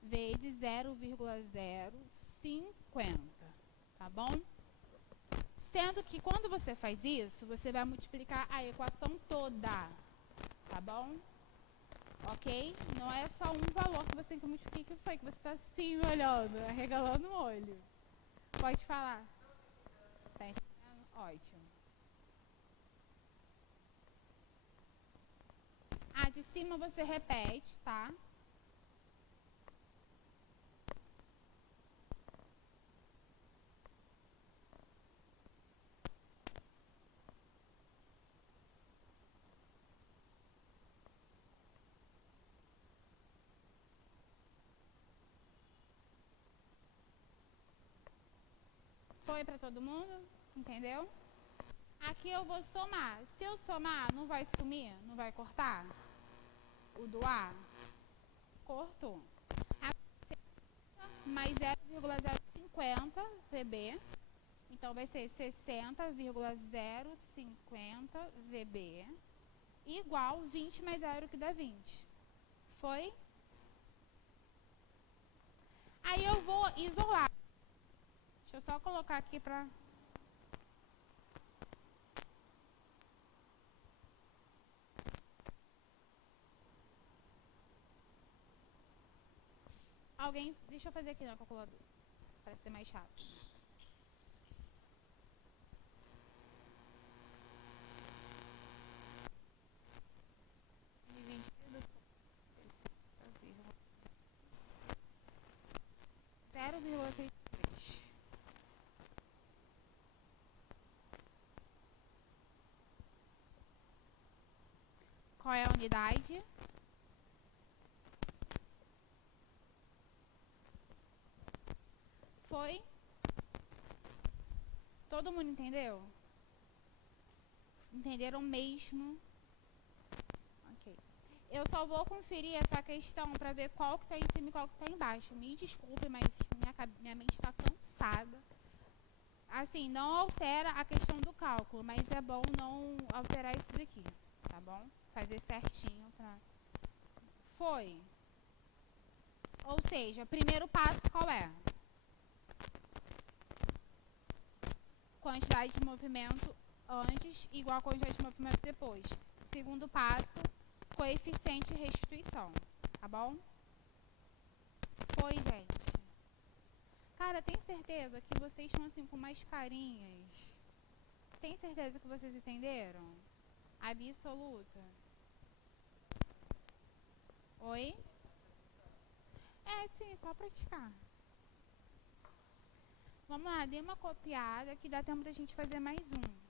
vezes 0,050, tá bom? Sendo que quando você faz isso, você vai multiplicar a equação toda, tá bom? Ok? Não é só um valor que você tem que multiplicar. O que foi que você está assim me olhando, arregalando o olho? Pode falar. Tá entendendo? Ótimo. A de cima você repete, tá? Foi para todo mundo? Entendeu? Aqui eu vou somar. Se eu somar, não vai sumir? Não vai cortar? O do A? Cortou. Mais 0,050 VB. Então, vai ser 60,050 VB igual 20 mais 0 que dá 20. Foi? Aí eu vou isolar. Deixa eu só colocar aqui para... Alguém... Deixa eu fazer aqui na calculadora, para ser mais rápido. Dividido por 0,63. Qual é a unidade? Foi? Todo mundo entendeu? Entenderam mesmo? Ok. Eu só vou conferir essa questão para ver qual que está em cima e qual que está embaixo. Me desculpe, mas minha mente está cansada. Assim, não altera a questão do cálculo, mas é bom não alterar isso daqui, tá bom? Fazer certinho pra... Foi. Ou seja, primeiro passo qual é? Quantidade de movimento antes igual a quantidade de movimento depois. Segundo passo, coeficiente de restituição, tá bom? Foi, gente. Cara, tem certeza que vocês estão assim com mais carinhas? Tem certeza que vocês entenderam? Absoluta. Oi? É, sim, só praticar. Vamos lá, dê uma copiada que dá tempo da gente fazer mais um.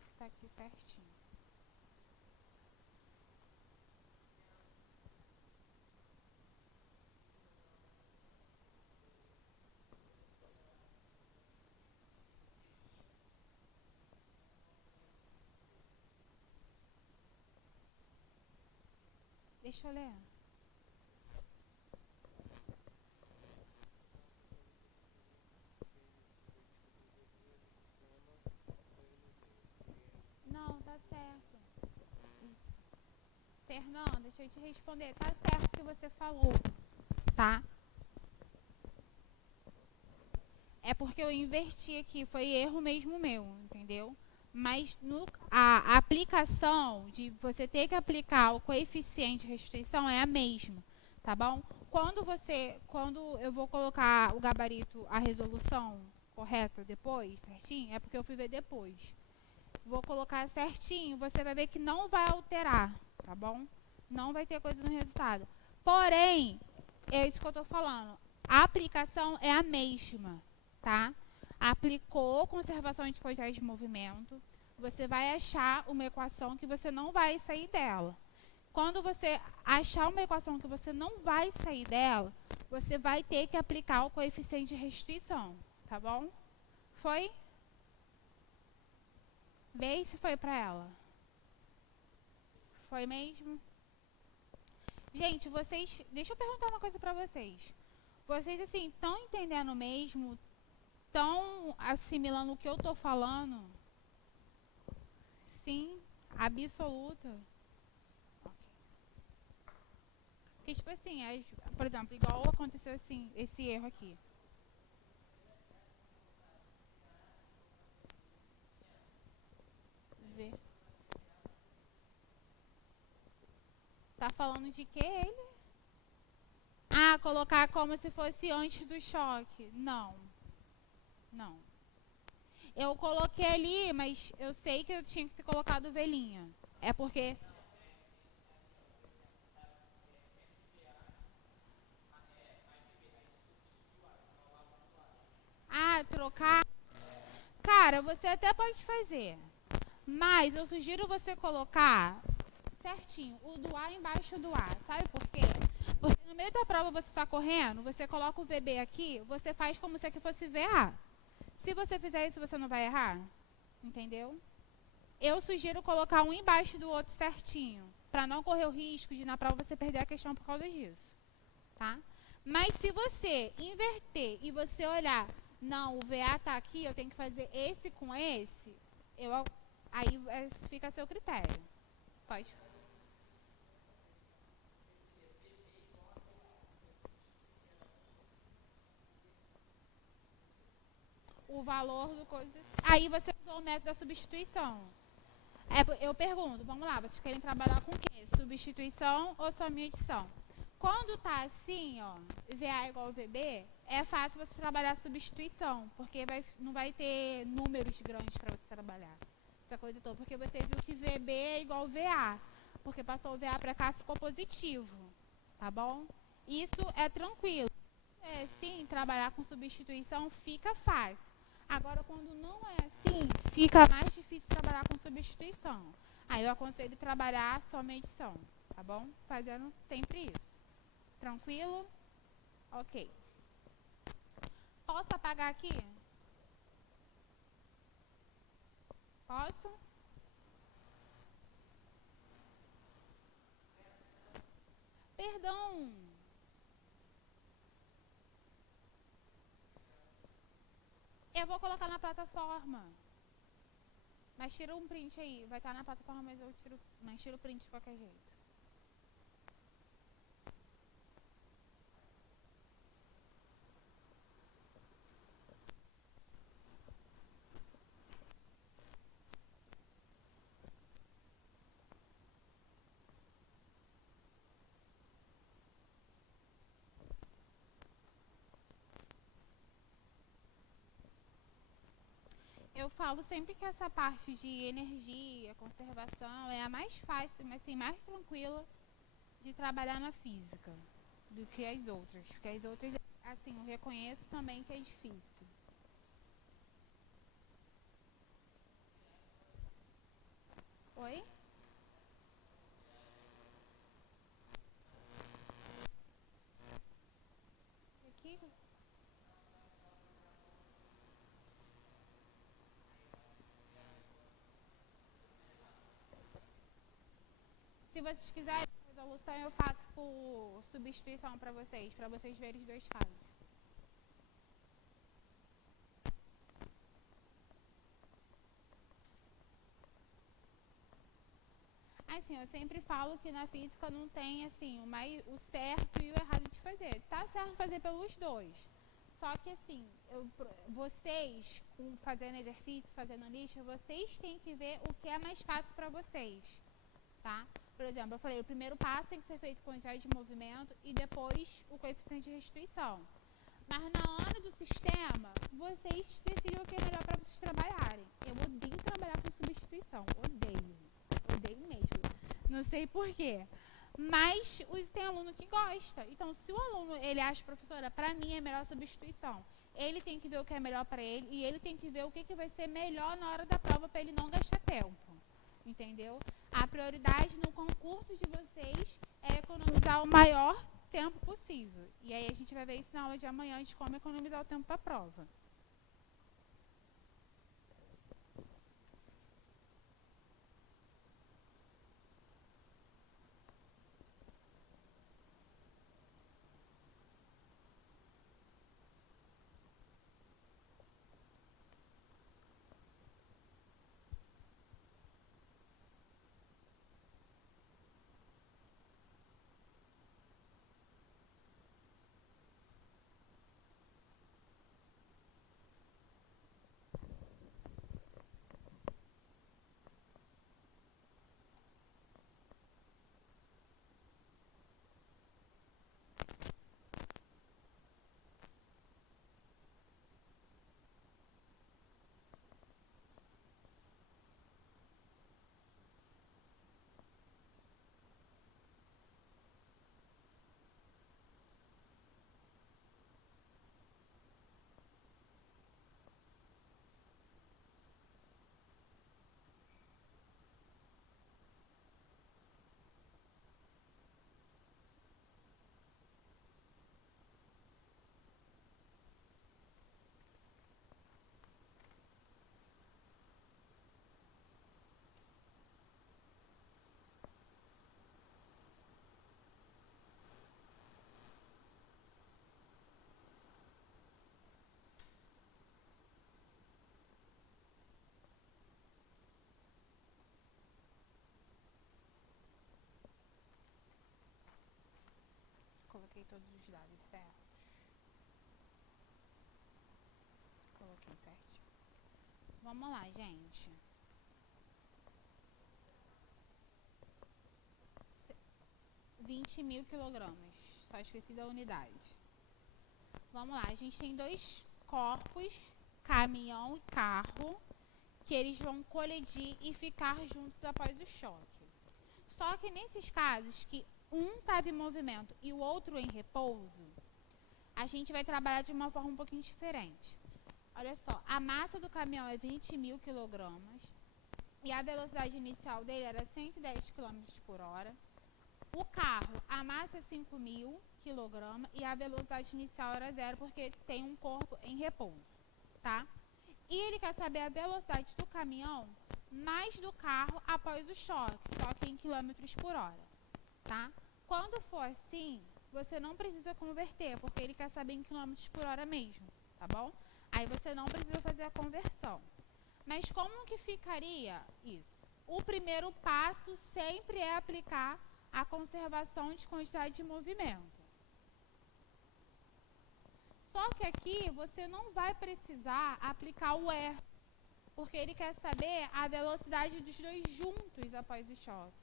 outro tá aqui certinho. Deixa eu ler. Não, tá certo. Isso. Fernanda, deixa eu te responder. Tá certo o que você falou, tá? É porque eu inverti aqui, foi erro mesmo meu, entendeu? Mas a aplicação de você ter que aplicar o coeficiente de restituição é a mesma, tá bom? Quando eu vou colocar o gabarito, a resolução correta depois, certinho, é porque eu fui ver depois. Vou colocar certinho, você vai ver que não vai alterar, tá bom? Não vai ter coisa no resultado. Porém, é isso que eu tô falando, a aplicação é a mesma, tá? Aplicou conservação de quantidade de movimento, você vai achar uma equação que você não vai sair dela. Quando você achar uma equação que você não vai sair dela, você vai ter que aplicar o coeficiente de restituição, tá bom? Foi? Vê se foi pra ela. Foi mesmo? Gente, vocês... Deixa eu perguntar uma coisa pra vocês. Vocês, assim, estão entendendo mesmo? Estão assimilando o que eu tô falando? Sim, absoluta. Ok. Porque, tipo assim, por exemplo, igual aconteceu assim, esse erro aqui. Vê. Tá falando de que ele? Ah, colocar como se fosse antes do choque. Não. Não. Eu coloquei ali, mas eu sei que eu tinha que ter colocado velhinha. É porque... Ah, trocar... Cara, você até pode fazer. Mas eu sugiro você colocar certinho o do A embaixo do A. Sabe por quê? Porque no meio da prova você está correndo, você coloca o VB aqui, você faz como se aqui fosse VA. Se você fizer isso, você não vai errar. Entendeu? Eu sugiro colocar um embaixo do outro certinho, para não correr o risco de na prova você perder a questão por causa disso, tá? Mas se você inverter e você olhar, não, o VA tá aqui, eu tenho que fazer esse com esse, aí fica a seu critério. Pode. O valor do coisa. Aí você usou o método da substituição. Eu pergunto, vamos lá, vocês querem trabalhar com o quê? Substituição ou só medição? Quando tá assim, ó, VA igual a VB, é fácil você trabalhar substituição, porque não vai ter números grandes para você trabalhar. Essa coisa toda, porque você viu que VB é igual VA, porque passou o VA para cá ficou positivo, tá bom? Isso é tranquilo. Sim, trabalhar com substituição fica fácil. Agora, quando não é assim, fica mais difícil trabalhar com substituição. Aí eu aconselho trabalhar só medição, tá bom? Fazendo sempre isso. Tranquilo? Ok. Posso apagar aqui? Posso? Perdão. Eu vou colocar na plataforma. Mas tira um print aí. Vai estar na plataforma, mas tiro o print de qualquer jeito. Eu falo sempre que essa parte de energia, conservação, é a mais fácil, mas assim, mais tranquila de trabalhar na física do que as outras. Porque as outras, assim, eu reconheço também que é difícil. Oi? Aqui? Se vocês quiserem resolução, eu faço por substituição para vocês verem os dois casos. Assim, eu sempre falo que na física não tem assim o certo e o errado de fazer. Tá certo fazer pelos dois. Só que assim, vocês, fazendo exercício, fazendo lista, vocês têm que ver o que é mais fácil para vocês, tá? Por exemplo, eu falei, o primeiro passo tem que ser feito com quantidade de movimento e depois o coeficiente de restituição. Mas na hora do sistema, vocês decidem o que é melhor para vocês trabalharem. Eu odeio trabalhar com substituição, odeio mesmo. Não sei porquê. Mas tem aluno que gosta. Então, se o aluno ele acha, professora, para mim é melhor substituição, ele tem que ver o que é melhor para ele e ele tem que ver o que vai ser melhor na hora da prova para ele não gastar tempo. Entendeu? A prioridade no concurso de vocês é economizar o maior tempo possível. E aí a gente vai ver isso na aula de amanhã de como economizar o tempo para a prova. Coloquei todos os dados certos. Coloquei certinho. Vamos lá, gente. 20.000 quilogramas. Só esqueci da unidade. Vamos lá, a gente tem dois corpos, caminhão e carro, que eles vão colidir e ficar juntos após o choque. Só que nesses casos que um estava em movimento e o outro em repouso, a gente vai trabalhar de uma forma um pouquinho diferente. Olha só, a massa do caminhão é 20.000 quilogramas e a velocidade inicial dele era 110 km por hora. O carro, a massa é 5.000 kg e a velocidade inicial era 0 porque tem um corpo em repouso, tá? E ele quer saber a velocidade do caminhão mais do carro após o choque, só que em quilômetros por hora, tá? Quando for assim, você não precisa converter, porque ele quer saber em quilômetros por hora mesmo, tá bom? Aí você não precisa fazer a conversão. Mas como que ficaria isso? O primeiro passo sempre é aplicar a conservação de quantidade de movimento. Só que aqui você não vai precisar aplicar o R, porque ele quer saber a velocidade dos dois juntos após o choque.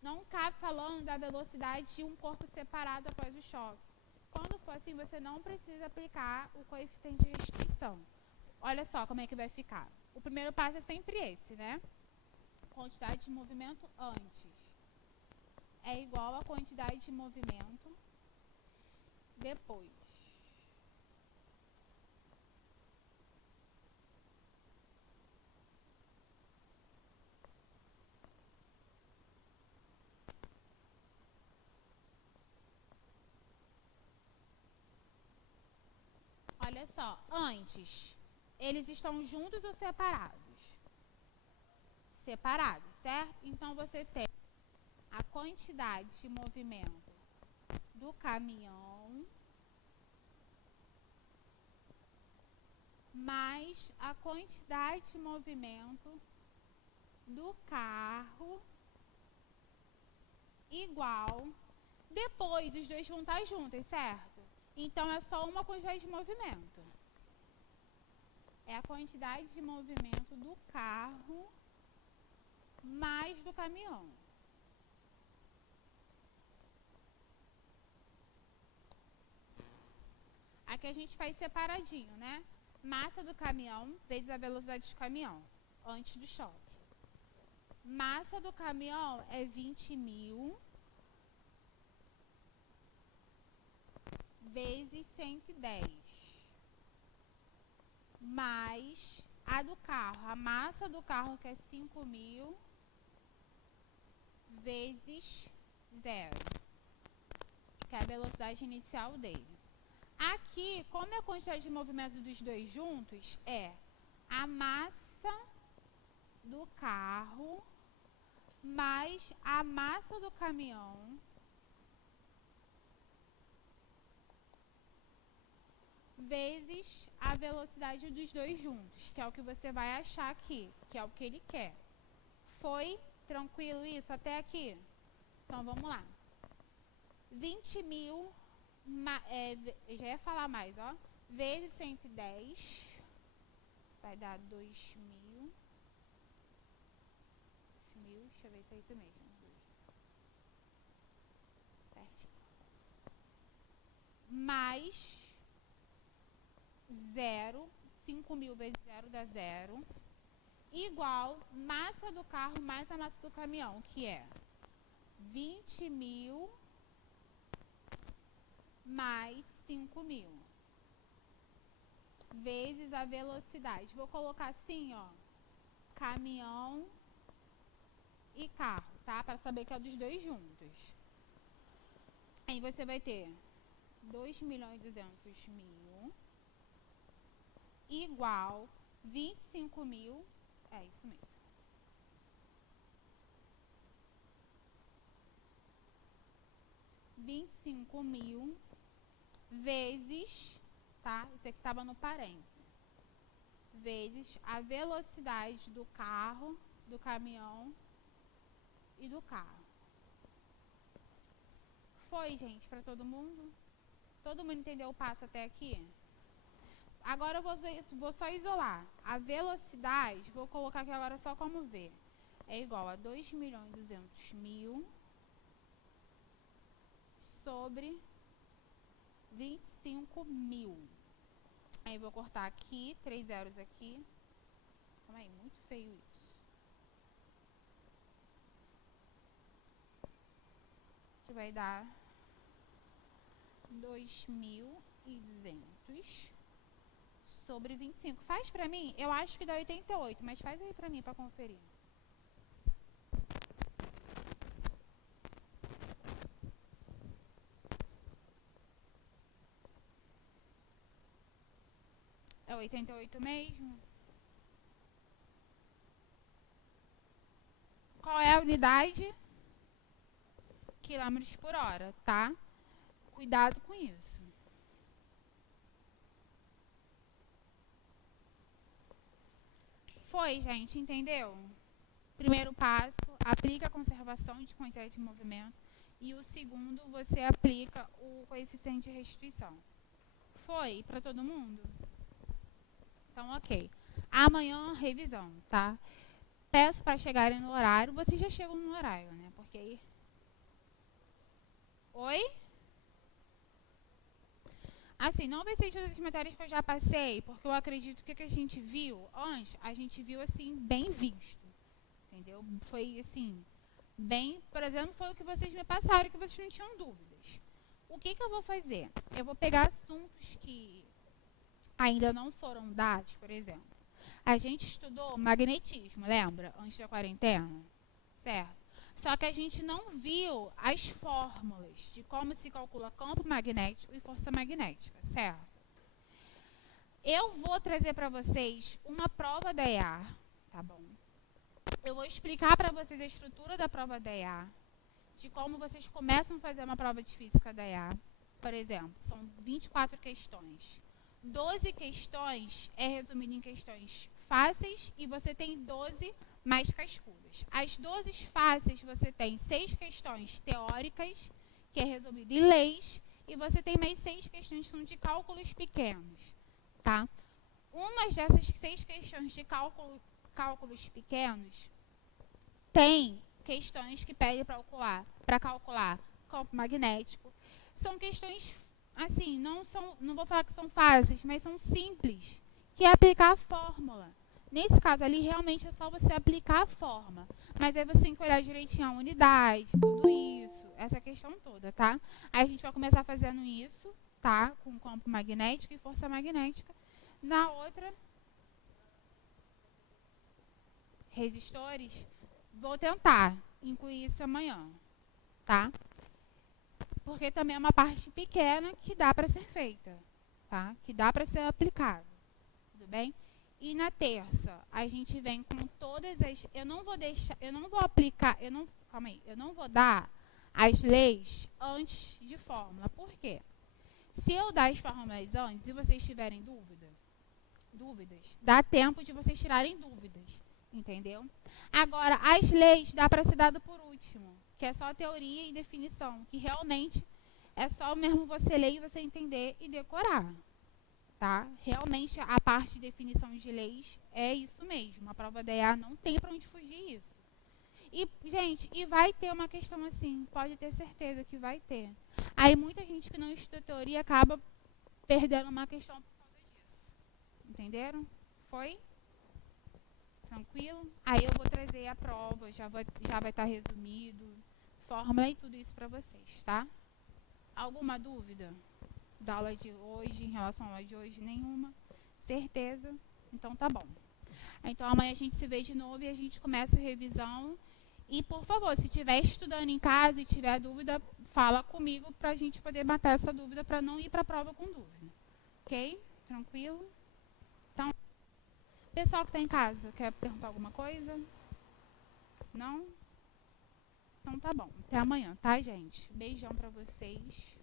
Não cabe falando da velocidade de um corpo separado após o choque. Quando for assim, você não precisa aplicar o coeficiente de restrição. Olha só como é que vai ficar. O primeiro passo é sempre esse, né? Quantidade de movimento antes é igual a quantidade de movimento depois. olha só, antes, eles estão juntos ou separados? Separados, certo? Então, você tem a quantidade de movimento do caminhão mais a quantidade de movimento do carro igual. Depois, os dois vão estar juntos, certo? Então, é só uma quantidade de movimento. É a quantidade de movimento do carro mais do caminhão. Aqui a gente faz separadinho, né? Massa do caminhão vezes a velocidade do caminhão, antes do choque. Massa do caminhão é 20.000 vezes 110. Mais a do carro. A massa do carro que é 5.000 vezes 0. Que é a velocidade inicial dele. Aqui, como é a quantidade de movimento dos dois juntos, é a massa do carro mais a massa do caminhão vezes a velocidade dos dois juntos, que é o que você vai achar aqui, que é o que ele quer. Foi tranquilo isso até aqui? Então, vamos lá. 20.000, já ia falar mais, ó, vezes 110, vai dar 2.000, deixa eu ver se é isso mesmo. Certinho. Mais 0, 5.000 vezes 0 dá 0, igual massa do carro mais a massa do caminhão, que é 20.000 mais 5.000 vezes a velocidade. Vou colocar assim, ó, caminhão e carro, tá? Para saber que é dos dois juntos. Aí você vai ter 2.200.000 igual 25.000, é isso mesmo. 25.000 vezes, tá? Isso aqui estava no parênteses. Vezes a velocidade do carro, do caminhão e do carro. Foi, gente, para todo mundo? Todo mundo entendeu o passo até aqui? Agora eu vou só isolar. A velocidade, vou colocar aqui agora só como V. É igual a 2.200.000 sobre 25.000. Aí vou cortar aqui, 3 zeros aqui. Calma aí, muito feio isso. Que vai dar 2.200 sobre 25. Faz pra mim, eu acho que dá 88, mas faz aí pra mim pra conferir. É 88 mesmo? Qual é a unidade? Quilômetros por hora, tá? Cuidado com isso. Foi, gente, entendeu? Primeiro passo, aplica a conservação de quantidade de movimento. E o segundo, você aplica o coeficiente de restituição. Foi para todo mundo? Então, ok. Amanhã, revisão, tá? Peço para chegarem no horário. Vocês já chegam no horário, né? Porque aí... Oi? Assim, não vai ser todas as matérias que eu já passei, porque eu acredito que o que a gente viu antes, a gente viu, assim, bem visto. Entendeu? Foi, assim, bem... Por exemplo, foi o que vocês me passaram, que vocês não tinham dúvidas. O que eu vou fazer? Eu vou pegar assuntos que ainda não foram dados, por exemplo. A gente estudou magnetismo, lembra? Antes da quarentena, certo? Só que a gente não viu as fórmulas de como se calcula campo magnético e força magnética, certo? Eu vou trazer para vocês uma prova da EA, tá bom? Eu vou explicar para vocês a estrutura da prova da EA, de como vocês começam a fazer uma prova de física da EA. Por exemplo, são 24 questões. 12 questões é resumido em questões fáceis e você tem 12 mais cascudas. As 12 fáceis você tem 6 questões teóricas, que é resumido em leis, e você tem mais 6 questões que são de cálculos pequenos, tá? Uma dessas 6 questões de cálculos pequenos tem questões que pedem para calcular campo magnético. São questões, assim, não vou falar que são fáceis, mas são simples, que é aplicar a fórmula. Nesse caso ali, realmente é só você aplicar a forma. Mas aí você tem que olhar direitinho a unidade, tudo isso, essa questão toda, tá? Aí a gente vai começar fazendo isso, tá? Com campo magnético e força magnética. Na outra, resistores, vou tentar incluir isso amanhã, tá? Porque também é uma parte pequena que dá para ser feita, tá? Que dá para ser aplicado, tudo bem? E na terça, a gente vem com todas as... Eu não vou dar as leis antes de fórmula. Por quê? Se eu dar as fórmulas antes e vocês tiverem dúvidas, dá tempo de vocês tirarem dúvidas, entendeu? Agora, as leis dá para ser dado por último, que é só teoria e definição, que realmente é só mesmo você ler e você entender e decorar, tá? Realmente, a parte de definição de leis é isso mesmo. A prova da EA não tem para onde fugir isso. E, gente, vai ter uma questão assim, pode ter certeza que vai ter. Aí, muita gente que não estuda teoria acaba perdendo uma questão por causa disso. Entenderam? Foi? Tranquilo? Aí eu vou trazer a prova, já vai estar resumido, fórmula e tudo isso para vocês, tá? Alguma dúvida da aula de hoje, em relação à aula de hoje? Nenhuma? Certeza? Então tá bom. Então amanhã a gente se vê de novo e a gente começa a revisão. E por favor, se estiver estudando em casa e tiver dúvida, fala comigo para a gente poder matar essa dúvida, para não ir para a prova com dúvida. Ok? Tranquilo? Então, pessoal que está em casa, quer perguntar alguma coisa? Não? Então tá bom. Até amanhã, tá, gente? Beijão para vocês.